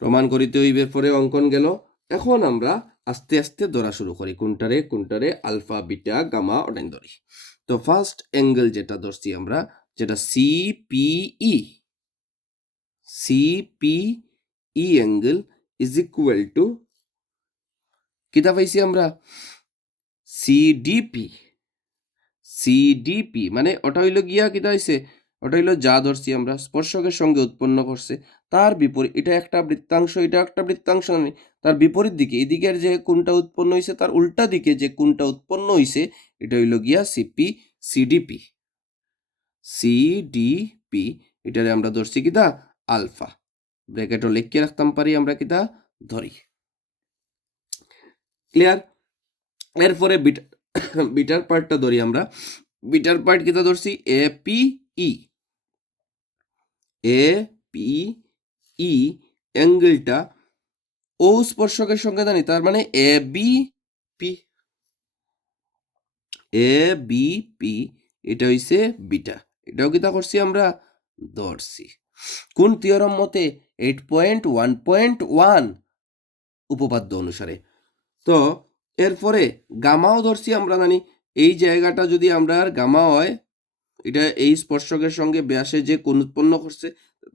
প্রমাণ করিতে হইবে, পরে অঙ্কন গেল। এখন আমরা আস্তে আস্তে ধরা শুরু করি কোনটারে আলফা বিটা গামা ওটাই ধরি। তো ফার্স্ট অ্যাঙ্গেল যেটা ধরছি আমরা, যেটা CPE angle is equal two কিতা পাইছি আমরা সিডিপি মানে ওটা হইলো গিয়া কিতা হইছে, ওটা হইলো যা ধরছি আমরা স্পর্শকের সঙ্গে উৎপন্ন করছে তার বিপরীত, এটা একটা বৃত্তাংশ এটা একটা বৃত্তাংশ নেই, তার বিপরীত দিকে এদিকের যে কোনটা উৎপন্ন হইছে তার উল্টা দিকে যে কোনটা উৎপন্ন হইছে এটা হইলো গিয়া সিডিপি এটারে আমরা ধরছি কিতা আলফা, ব্র্যাকেটও লিখে রাখতাম পারি আমরা কিতা ধরি। ক্লিয়ার? এরপরে বিটার পার্টটা ধরি আমরা, বিটার পার্ট কিতা ধরছি এপিই অ্যাঙ্গেলটা ও স্পর্শকের সঙ্গে জানি, তার মানে এবিপি এটা হইছে বিটা, এটাও কিতা করছি আমরা ধরছি কোন থিওরাম মতে 8.1.1 উপপাদ্য অনুসারে। তো এরপরে গামাও ধরছি আমরা জানি, এই জায়গাটা যদি আমরা আর গামা হয় এটা এই স্পর্শকের সঙ্গে ব্যাসে যে কোণ উৎপন্ন করছে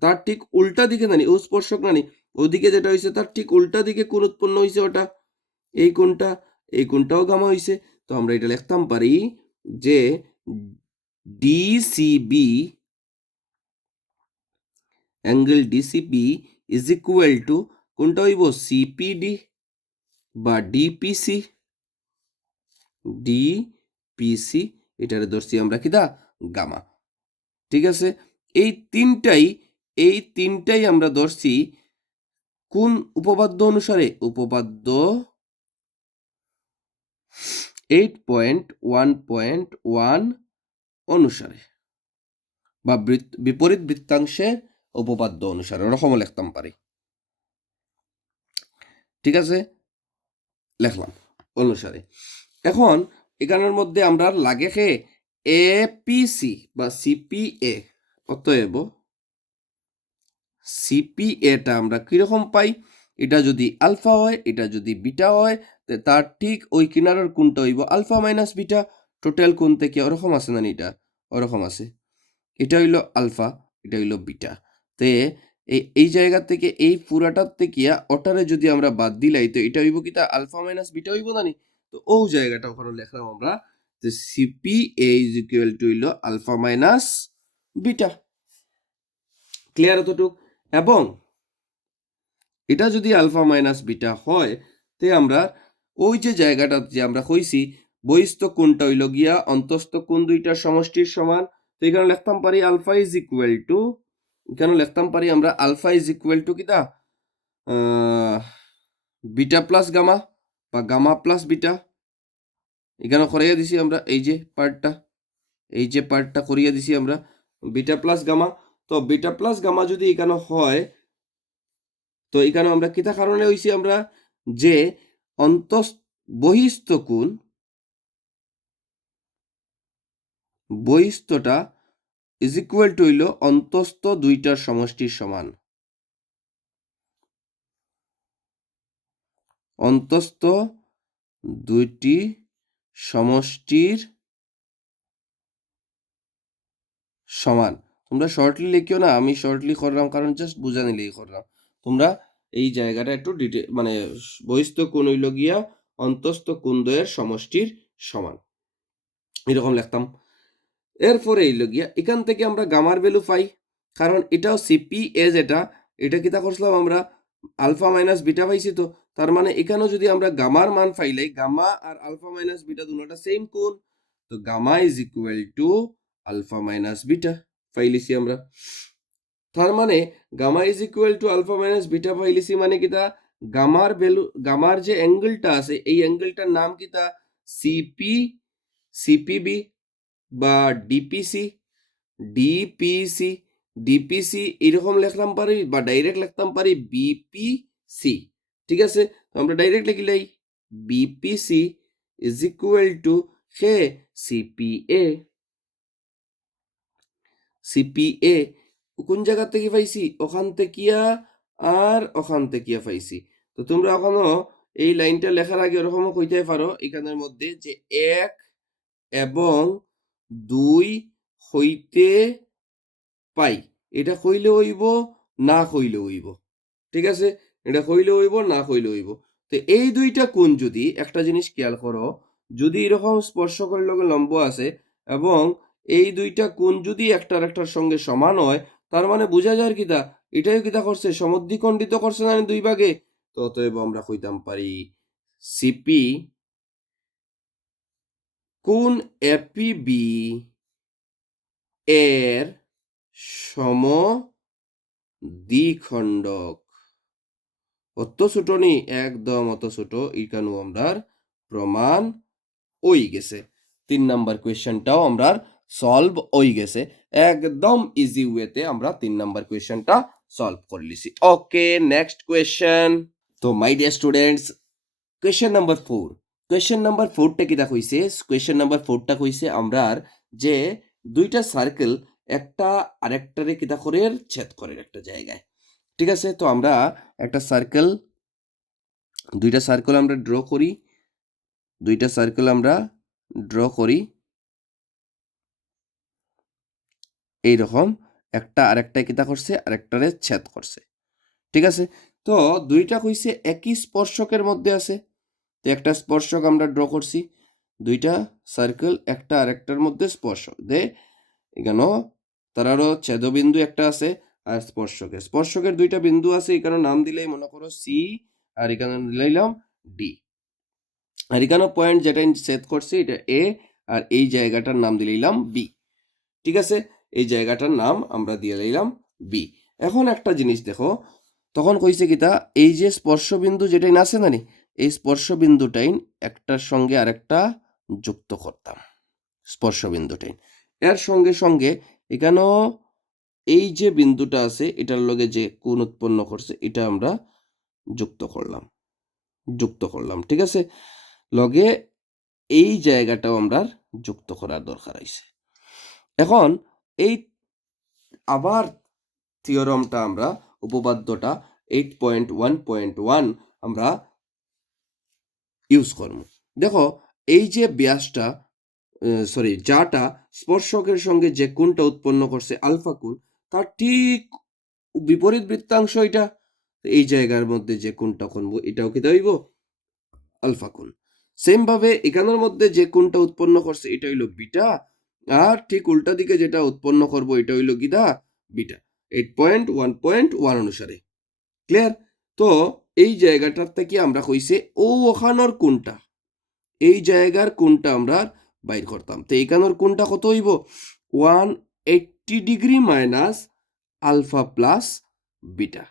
তার ঠিক উল্টা দিকে জানি ও স্পর্শক জানি ওদিকে যেটা হয়েছে তার ঠিক উল্টা দিকে কোণ উৎপন্ন হয়েছে ওটা এই কোণটা, এই কোণটাও গামা হয়েছে। তো আমরা এটা লিখতাম পারি যে DCB angle DCB is equal two কোনটা হইব সিপিডি বা ডিপিসি এটারে ধরছি আমরা কিদা গামা। ঠিক আছে, এই তিনটাই আমরা ধরছি কোন উপপাদ্য অনুসারে, উপপাদ্য 8.1.1 অনুসারে বা বিপরীত বৃত্তাংশের উপপাদ্য অনুসারে ওরকমও লিখতাম পারি। ঠিক আছে, লিখলাম অনুসারে। এখন এখানের মধ্যে আমরা লাগে খে এপিসি বা সিপিএ, অতএব সিপিএটা আমরা কিরকম পাই, এটা যদি আলফা হয় এটা যদি বিটা হয় তার ঠিক ওই কিনারের কোণটা হইব আলফা মাইনাস বিটা, টোটাল কোণ থেকে ওরকম আছে না এটা ওরকম আছে, এটা হইলো আলফা এটা হইলো বিটা। তে এই জায়গা থেকে এই পুরাটার থেকে ওটারে যদি আমরা বাদ দিলাই তো এটা হইব কিতা আলফা মাইনাস বিটা হইব না নি। তো ও জায়গাটা ওখানে লিখলাম আমরা যে সিপিএ ইজ ইকুয়াল টু হইলো আলফা মাইনাস বিটা। ক্লিয়ার এতটুক? এবং এটা যদি আলফা মাইনাস বিটা হয় তে আমরা ওই যে জায়গাটা যে আমরা কইছি বহিস্থ কোণটা হইল গিয়া অন্তস্থ কোণ দুইটার সমষ্টির সমান, তো এখানে লিখতাম পারি আলফা ইজ ইকুয়াল টু, এখানে লিখতাম পারি আমরা আলফা ইজ ইকুয়াল টু কিতা বিটা প্লাস গামা বা গামা প্লাস বিটা। এখানে করাইয়া দিছি আমরা এই যে পার্টটা করিয়া দিছি আমরা বিটা প্লাস গামা। তো বিটা প্লাস গামা যদি এখানে হয় তো এখানে আমরা কিতা কারণে হইছি আমরা যে বহিস্থ কোণ বহিস্থটা ইজ ইকুয়াল টু হইল অন্তস্থ দুইটার সমষ্টির সমান, অন্তস্থ দুইটি সমষ্টির সমান। তোমরা শর্টলি লিখিও না, আমি শর্টলি করলাম কারণ জাস্ট বুঝা নিলেই করলাম। তোমরা এই জায়গাটা একটু মানে বহিস্থ কোণ হইল গিয়া অন্তস্থ কোণ দ্বয়ের সমষ্টির সমান এরকম লিখতাম। এরপরে হইল গিয়া এখান থেকে আমরা গামার ভ্যালু পাই, কারণ এটাও সিপিএ যেটা এটা কিতা করছিলাম আমরা আলফা মাইনাস বিটা পাইছি, তো তার মানে এখানেও যদি আমরা গামার মান পাইলাই গামা আর আলফা মাইনাস বিটা দুটোটা সেম কোণ, তো gamma is equal to alpha minus beta পাইলিছি আমরা। তার মানে gamma is equal to alpha minus beta পাইলিছি মানে কিতা গামার ভ্যালু গামার যে অ্যাঙ্গেলটা আছে এই অ্যাঙ্গেলটার নাম কিতা সিপিবি বা ডিপিসি এরকম লিখলাম পারি বা ডাইরেক্ট লিখতাম পারি বিপিসি। ঠিক আছে, তো আমরা ডাইরেক্ট লিখলাই বিপিসি ইজ ইকুয়াল টু সে সিপিএ কোন জায়গা থেকে পাইছি ওখান থেকে আর ওখান থেকে পাইছি। তো তোমরা এখনো এই লাইনটা লেখার আগে ওরকমও কইতে পারো এখানের মধ্যে যে 1 এবং 2 হইতে পাই, এটা কইলে হইব না কইলে হইব, ঠিক আছে? এটা কইলে হইব না কইলে হইব। তো এই দুইটা কোণ যদি একটা জিনিস খেয়াল করো, যদি এরকম স্পর্শকের লগে লম্ব আছে এবং এই দুইটা কোণ যদি একটার একটার সঙ্গে সমান হয়, তার মানে বোঝা যায় কিতা এটাই কিতা করছে সমদ্বিখণ্ডিত করছে না দুই ভাগে। তো অতএব আমরা কইতাম পারি সিপি কোণ এপিবি এর সমদ্বিখণ্ডক। অত ছোট নি, একদম অত ছোট, এখানেও আমরার প্রমাণ হই গেছে। 3 নাম্বার কোয়েশ্চেনটাও আমরার সলভ হই গেছে। একদম ইজি ওয়েতে আমরা 3 নাম্বার কোয়েশ্চেনটা সলভ করে লিছি। ওকে, নেক্সট কোয়েশ্চেন। তো মাই dear students, question number 4। Question number 4টা কিটা কইছে? কোয়েশ্চেন নাম্বার 4টা কইছে আমরার যে দুইটা সার্কেল একটা আরেকটারে কিটা করে ছেদ করে একটা জায়গায়, ঠিক আছে? তো আমরা একটা সার্কেল, দুইটা সার্কেল আমরা ড্র করি, দুইটা সার্কেল আমরা ড্র করি এইরকম, একটা আরেকটা কিতা করছে আরেকটারে ছেদ করছে, ঠিক আছে? তো দুইটা কইছে একই স্পর্শকের মধ্যে আছে। তো একটা স্পর্শক আমরা ড্র করছি, দুইটা সার্কেল একটা আরেকটার মধ্যে স্পর্শক দে, এখানেও তারারও ছেদবিন্দু একটা আছে আর স্পর্শকের দুইটা বিন্দু আছে, এখানে নাম দিলেই মনে করো সি আর এখানে দিলাম ডি, আর এখানে পয়েন্ট যেটা সেট করছি এটা এ, আর এই জায়গাটার নাম দিলাম বি, ঠিক আছে? এই জায়গাটার নাম আমরা দিয়ে দিলাম বি। এখন একটা জিনিস দেখো, তখন কইছে কিতা এই যে স্পর্শবিন্দু যেটাই আছে না নি, এই স্পর্শবিন্দুটাই একটার সঙ্গে আরেকটা যুক্ত করতাম, স্পর্শবিন্দুটাই এর সঙ্গে সঙ্গে এখানেও এই যে বিন্দুটা আছে এটার লগে যে কোণ উৎপন্ন করছে এটা আমরা যুক্ত করলাম, ঠিক আছে? লগে এই জায়গাটাও আমরা যুক্ত করার দরকার আছে। এখন এই আবার থিওরামটা আমরা উপপাদ্যটা 8.1.1 আমরা ইউজ করব। দেখো এই যে ব্যাসটা, যাটা স্পর্শকের সঙ্গে যে কোণটা উৎপন্ন করছে আলফা কোণ, তার ঠিক বিপরীত বৃত্তাংশ এটা। এই জায়গার মধ্যে যে কোণটা করবো এটাও কি হইব আলফা কোণ। সেম ভাবে এখানের মধ্যে যে কোণটা উৎপন্ন করছে এটা হইল বিটা, আর ঠিক উল্টা দিকে যেটা উৎপন্ন করব এটা হইল গিদা বিটা, 8.1.1 অনুসারে। ক্লিয়ার? তো এই জায়গাটার থেকে আমরা কইছে ও ওখানোর কোণটা, এই জায়গার কোণটা আমরা বাইর করতাম। তো এখানোর কোণটা কত হইব? 180 degree minus alpha plus beta.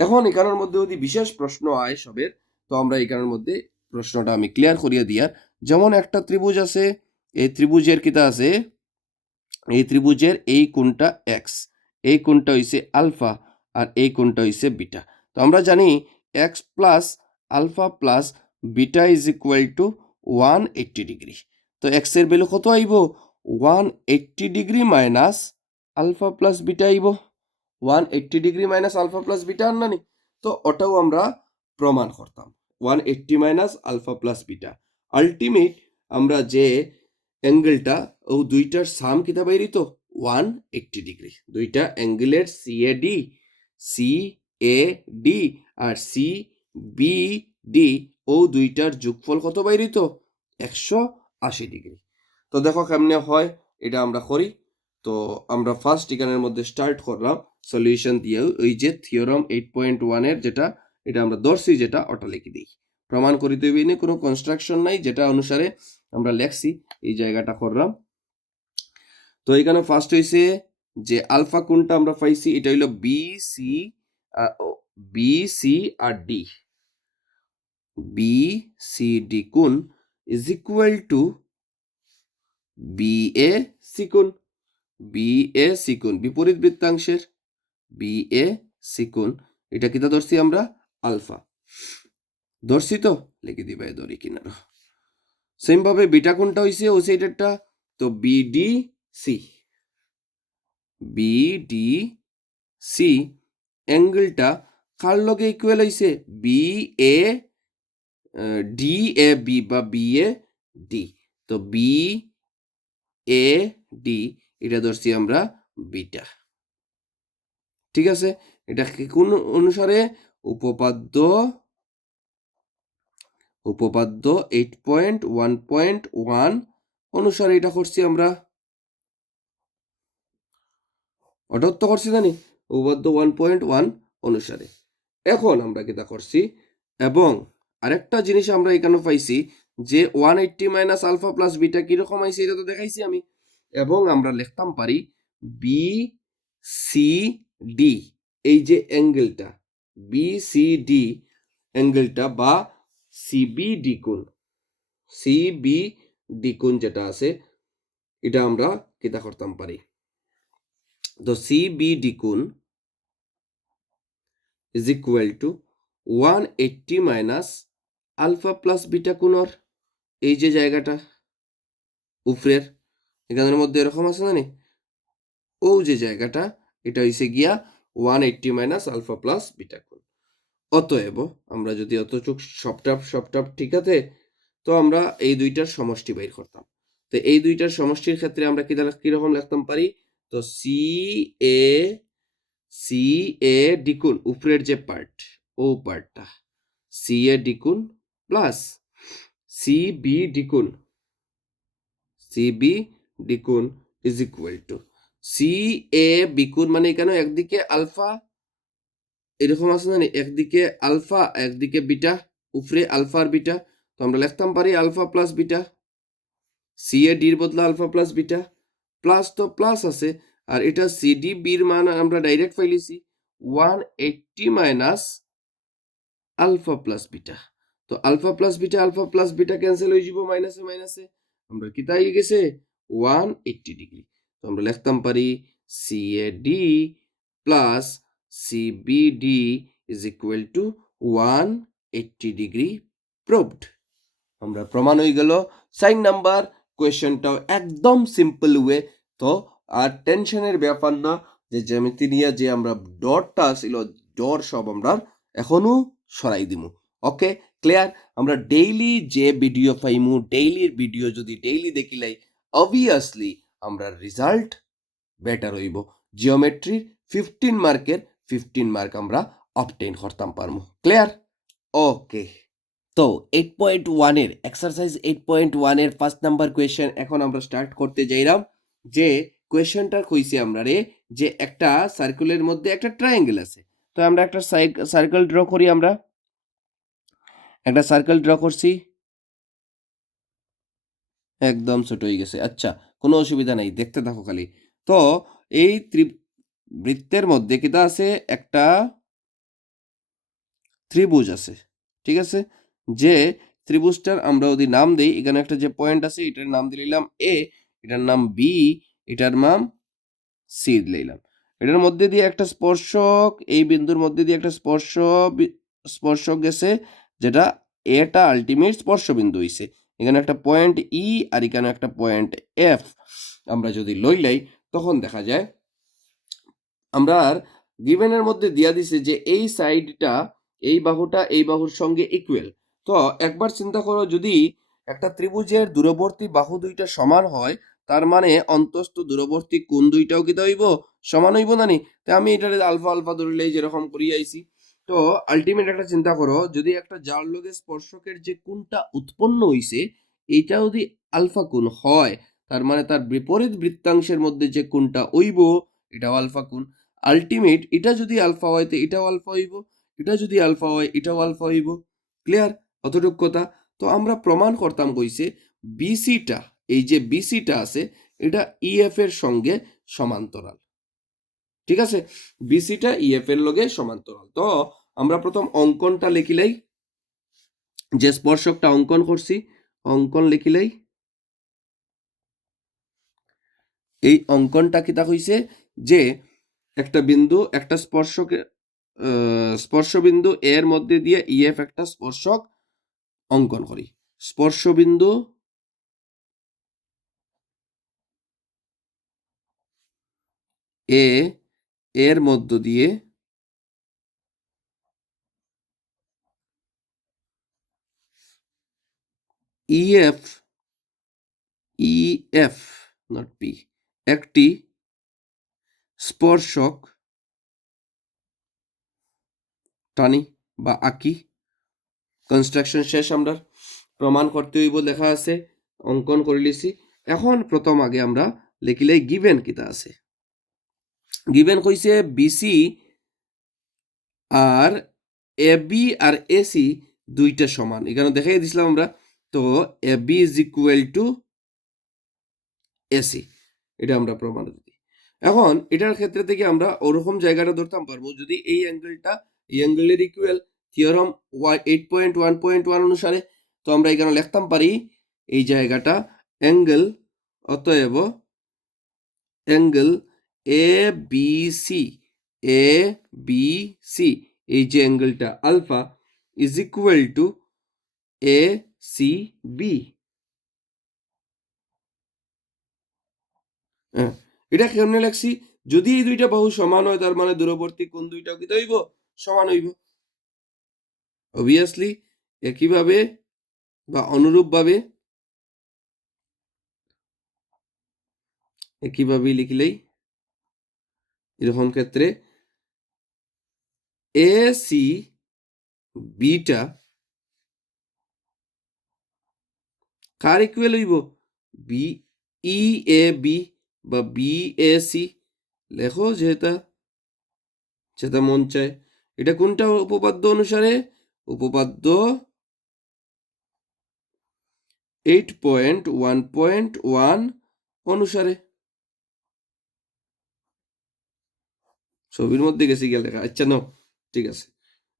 এখন এখানের মধ্যে যদি বিশেষ প্রশ্ন হয় সবের, তো আমরা এখানের মধ্যে প্রশ্নটা আমি ক্লিয়ার করিয়ে দিয়ার। যেমন একটা ত্রিভুজ আছে, এই ত্রিভুজের কিতা আছে, এই ত্রিভুজের এই কোণটা এক্স, এই কোণটা হইছে আলফা, আর এই কোণটা হইছে বিটা। তো আমরা জানি x plus alpha plus beta is equal to 180 degree. তো এক্স এর ভ্যালু কত আইব? 180 degree minus alpha plus beta আইব। 180 degree minus alpha plus beta আননানি, তো ওটাও আমরা প্রমাণ করতাম 180 minus alpha plus beta. Ultimate আমরা যে অ্যাঙ্গেলটা ও দুইটার সাম কিতা বাইরি তো 180 ডিগ্রি, দুইটা অ্যাঙ্গেলের সি এ ডি আর সি বি ডি ও দুইটার যোগফল কত বাইরি তো 180 ডিগ্রি। তো দেখো কেমনে হয় এটা আমরা করি। তো আমরা ফার্স্ট এখানের মধ্যে স্টার্ট করলাম সলিউশন দিয়ে, ওই যে থিওরাম 8.1 এর যেটা এটা আমরা ধরছি যেটা ওটা লিখে দিই, প্রমাণ করিতে হইবে না, কোনো কনস্ট্রাকশন নাই, যেটা অনুসারে আমরা লেখছি এই জায়গাটা করলাম। তো এখানে ফার্স্ট হইছে যে আলফা কোণটা আমরা পাইছি এটা হইলো বি সি আর ডি, বি সি ডি কোণ is equal to B A C কোণ, বি এ সি কোণ বিপরীত বৃত্তাংশের, বি এ সি কোণ এটা কিটা ধরছি আমরা আলফা ধরছি, তো লিখে দিবা ধরি কিনার। সেম ভাবে বিটা কোণটা হইছে ও সাইডেরটা, তো বিডি সি, বিডি সি অ্যাঙ্গেলটা কার লগে ইকুয়াল হইছে? B A D A B বা বি এ ডি। তো বি এ ডি এটা ধরছি আমরা বিটা। ঠিক আছে, এটা কোন অনুসারে? উপপাদ্য 8.1.1 অনুসারে এটা করছি আমরা। অর্থাৎ তো করছি জানি উপপাদ্য 1.1 অনুসারে। এখন আমরা কিতা করছি, এবং আরেকটা জিনিস আমরা এখানে পাইছি যে 180 মাইনাস আলফা প্লাস বিটা কিরকম আইছে এটা তো দেখাইছি আমি। এবং আমরা লিখতাম পারি বি সি ডি, এই যে অ্যাঙ্গেলটা বি সি ডি অ্যাঙ্গেলটা বা সিবি কোণ, সিবি কোণ যেটা আছে এটা আমরা কিতা করতাম পারি। তো সিবি কোণ is equal to 180 minus alpha plus beta কোণর এই যে জায়গাটা উপরের এখানের মধ্যে এরকম আছে না নি, ও যে জায়গাটা এটা হইছে গিয়া 180 মাইনাস আলফা প্লাস বিটা কোণ। অতএব আমরা যদি অতটুক সবটাপ ঠিক আছে, তো আমরা এই দুইটার সমষ্টি বের করতাম। তো এই দুইটার সমষ্টির ক্ষেত্রে আমরা কিরকম লিখতাম পারি? তো এ সি এ দ্বিগুণ উপরের যে পার্ট ও পার্টটা সি এ দ্বিগুণ প্লাস সিবি দ্বিগুণ ইজ ইকুয়াল টু সি এ বিগুণ মানে এখানে একদিকে আলফা এরকম আছে না, একদিকে আলফা একদিকে বিটা, উপরে আলফা আর বিটা। তো আমরা লিখতাম পারি alpha plus beta, C A ডির বদলে আলফা প্লাস বিটা, প্লাস তো প্লাস আছে, আর এটা সিডি বির মান আমরা ডাইরেক্ট পাইলিছি 180 মাইনাস আলফা প্লাস বিটা। তো আলফা প্লাস বিটা ক্যান্সেল হয়ে যাব মাইনাসে মাইনাসে, আমরা কি তাই গেছে 180 ডিগ্রি। তো আমরা লিখতাম পারি CAD plus CBD is equal to 180 degree proved. আমরা প্রমাণ হয়ে গেল। 4 নাম্বার কোয়েশ্চেনটাও একদম সিম্পল ওয়ে। তো আর টেনশনের ব্যাপার না, যে জ্যামিতি নিয়ে যে আমরা ডটটা আসিল ডর সব আমরা এখনো সরাই দিমু। Okay clear? আমরা ডেইলি যে ভিডিও পাইমু, ডেইলির ভিডিও যদি ডেইলি দেখিলাই অবভিয়াসলি আমরা রেজাল্ট বেটার হইব। জিওমেট্রির 15 মার্কের 15 মার্ক আমরা অবটেইন করতাম পারমু। ক্লিয়ার? ওকে। তো 8.1 এর এক্সারসাইজ 8.1 এর 1 নাম্বার কোয়েশ্চেন এখন আমরা স্টার্ট করতে যাইলাম। যে কোয়েশ্চেনটা কইছি আমরা রে যে একটা সার্কেলের মধ্যে একটা ট্রায়াঙ্গেল আছে। তো আমরা একটা সার্কেল ড্র করি, আমরা একটা সার্কেল ড্র করছি, একদম ছোট হয়ে গেছে। আচ্ছা কোনো অসুবিধা নাই, দেখতে থাকো খালি। তো এই বৃত্তের মধ্যে কিটা আছে, একটা ত্রিভুজ আছে। ঠিক আছে, যে ত্রিভুজটার আমরা যদি নাম দেই, এখানে একটা যে পয়েন্ট আছে এটার নাম দিলাম এ, এটার নাম বি, এটার নাম সি দিলাম। এটার মধ্যে দিয়ে একটা স্পর্শক, এই বিন্দুর মধ্যে দিয়ে একটা স্পর্শক গেছে, যেটা এটা আলটিমেট স্পর্শ বিন্দু হইছে। এখানে একটা পয়েন্ট ই আর এখানে একটা পয়েন্ট এফ আমরা যদি লইলাই, তখন দেখা যায় আমরা গিভেনের মধ্যে দিয়া দিছে যে এই সাইডটা এই বাহুটা এই বাহুর সঙ্গে ইকুয়াল। তো একবার চিন্তা করো, যদি একটা ত্রিভুজের দূরবর্তী বাহু দুইটা সমান হয়, তার মানে অন্তস্থ দূরবর্তী কোণ দুইটাও কি হইব সমান হইব না নি? তো আমি এটা আলফা আলফা ধরলেই যেরকম করি আইছি। তো আলটিমেট একটা চিন্তা করো, যদি একটা যার লগে স্পর্শকের যে কোণটা উৎপন্ন হইছে এইটা যদি আলফা কোণ হয়, তার মানে তার বিপরীত বৃত্তাংশের মধ্যে যে কোণটা হইব এটাও আলফা কোণ। আলটিমেট এটা যদি আলফা হয় তো এটাও আলফা হইব, এটা যদি আলফা হয় এটাও আলফা হইব। ক্লিয়ার? অতটুক কথা। তো আমরা প্রমাণ করতাম কইছে বিসিটা, এই যে বিসিটা আছে এটা ইএফ এর সঙ্গে সমান্তরাল। ঠিক আছে, বিসিটা ইএফ এর লগে সমান্তরাল। তো আমরা প্রথম অঙ্কনটা লিখিলাই, যে স্পর্শকটা অঙ্কন করছি অঙ্কন লিখিলাই। এই অঙ্কনটা কিতা হইছে যে একটা বিন্দু একটা স্পর্শবিন্দু এর মধ্যে দিয়ে ইএফ একটা স্পর্শক অঙ্কন করি। স্পর্শবিন্দু এ এর মধ্য দিয়ে ইএফ নট পি একটি স্পর্শক টানি বা আঁকি। কনস্ট্রাকশন শেষ, আমরা প্রমাণ করতে হইব, লেখা আছে, অঙ্কন করে লিছি। এখন প্রথম আগে আমরা লিখিলে গিভেন কিতা আছে। গিভেন কইছে বিসি আর এবি আর এসি দুইটা সমান, এখানে দেখাই দিছিলাম আমরা। তো AB is equal to AC, এটা আমরা প্রমাণ দিই। এখন এটার ক্ষেত্রে থেকে আমরা ওরকম জায়গাটা ধরতাম পারবো, যদি এই অ্যাঙ্গেলটা এই অ্যাঙ্গেলের ইকুয়াল থিওরাম 8.1.1 অনুসারে, তো আমরা এখানে লিখতাম পারি এই জায়গাটা অ্যাঙ্গেল, অতএব angle A B C, A B C, এই যে অ্যাঙ্গেলটা alpha is equal to A C B. এটা কেমনে লাগছি, যদি এই দুইটা বাহু সমান হয় তার মানে দূরবর্তী কোণ দুইটাও কি হইব, সমান হইব। অবভিয়াসলি একইভাবে বা অনুরূপভাবে একইভাবে লিখলেই এরকম ক্ষেত্রে এ সি বিটা কার ইকুয়াল হইব, বি ই এ বি বা বি এ সি, লেখো যেটা যেটা মন চায়। এটা কোনটা উপপাদ্য অনুসারে, উপপাদ্য 8.1.1 অনুসারে। ছবির মধ্যে গেছি গিয়ে লেখা, আচ্ছা নাও, ঠিক আছে।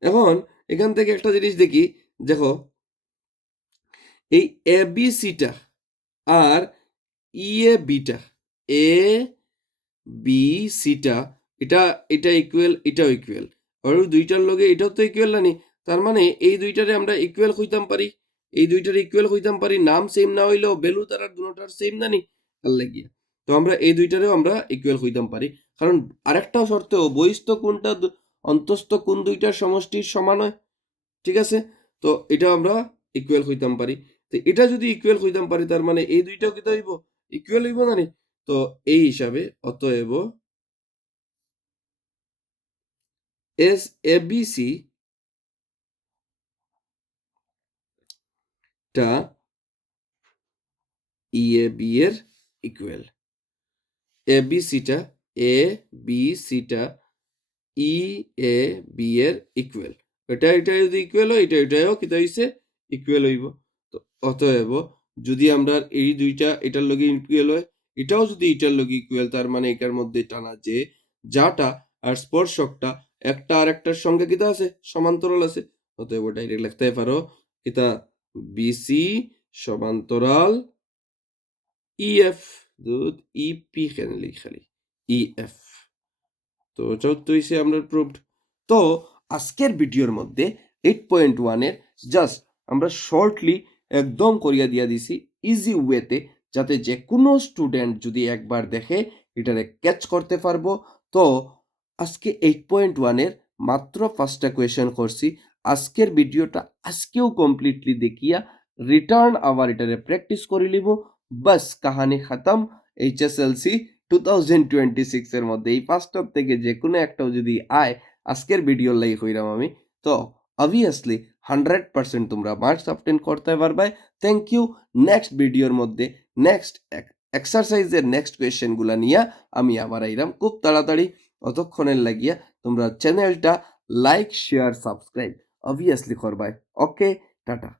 এখন এখান থেকে একটা জিনিস দেখি, দেখো এই এ বি সিটা আর ই এ বিটা, এ বি সিটা, এটা এটা ইকুয়াল, এটাও ইকুয়াল, আর দুইটার লগে এটাও তো ইকুয়াল নানি, তার মানে এই দুইটারে আমরা ইকুয়াল হইতাম পারি, এই দুইটারে ইকুয়াল হইতাম পারি, নাম সেম না হইলেও ভ্যালু তারা দুটোটার সেম নানি, আল্লাহ গিয়া। তো আমরা এই দুইটারেও আমরা ইকুয়াল হইতাম পারি, কারণ আরেকটা শর্ত, বহিস্থ কোণটা অন্তস্থ কোণ দুইটার সমষ্টির সমান হয়, ঠিক আছে। তো এটা আমরা ইকুয়াল হইতাম পারি, তো এটা যদি ইকুয়াল হইতাম পারি তার মানে এই দুইটাও কি হইব, ইকুয়াল হইব নানি। তো এই হিসাবে অতএব এস এ বি সি টা ই এ বি এর ইকুয়াল, এ বি সিটা এ বি সিটা ই এ বি এর ইকুয়াল, এটা এটা যদি ইকুয়াল হয় এটা এটাও কি হইছে, ইকুয়াল হইব। তো অতএব যদি আমরা এই দুইটা এটার লগে ইকুয়াল হয়, এটাও যদি এটার লগে ইকুয়াল, তার মানে এটার মধ্যে টানা যে যাটা আর স্পর্শকটা একটা আর একটার সঙ্গে কিতা আছে, সমান্তরাল আছে। অতএব ডাইরেক্ট লিখতে পারো কিতা, বিসি সমান্তরাল ইএফ, দুধ ইপি কেন লিখালি, ইএফ। তো চৌদ্দ হইছে আমরা প্রুভড। তো আজকের ভিডিওর মধ্যে 8.1 এর জাস্ট আমরা শর্টলি একদম করিয়া দিয়া দিছি ইজি ওয়েতে, যাতে যে কোনো স্টুডেন্ট যদি একবার দেখে এটারে ক্যাচ করতে পারবো। তো আজকে 8.1 এর মাত্র 5টা কোয়েশ্চেন করছি, আজকের ভিডিওটা আজকেও কমপ্লিটলি দেখিয়া রিটার্ন আবার এটারে প্র্যাকটিস করে লিব, বাস কাহানি খতম। এইচএসএলসি 2026 এর মধ্যে এই 5টার থেকে যে কোনো একটাও যদি আয় আজকের ভিডিও লাইক হইরাম আমি, তো অবভিয়াসলি 100% তোমরা মার্কস অবটেন করতে পারবে। Thank you. নেক্সট ভিডিওর মধ্যে নেক্সট এক্সারসাইজের নেক্সট কোয়েশ্চেনগুলা নিয়ে আমি আবার আইরাম খুব তাড়াতাড়ি। অতক্ষণের লাগিয়া তোমরা চ্যানেলটা লাইক শেয়ার সাবস্ক্রাইব অবভিয়াসলি করবাই। ওকে, টাটা।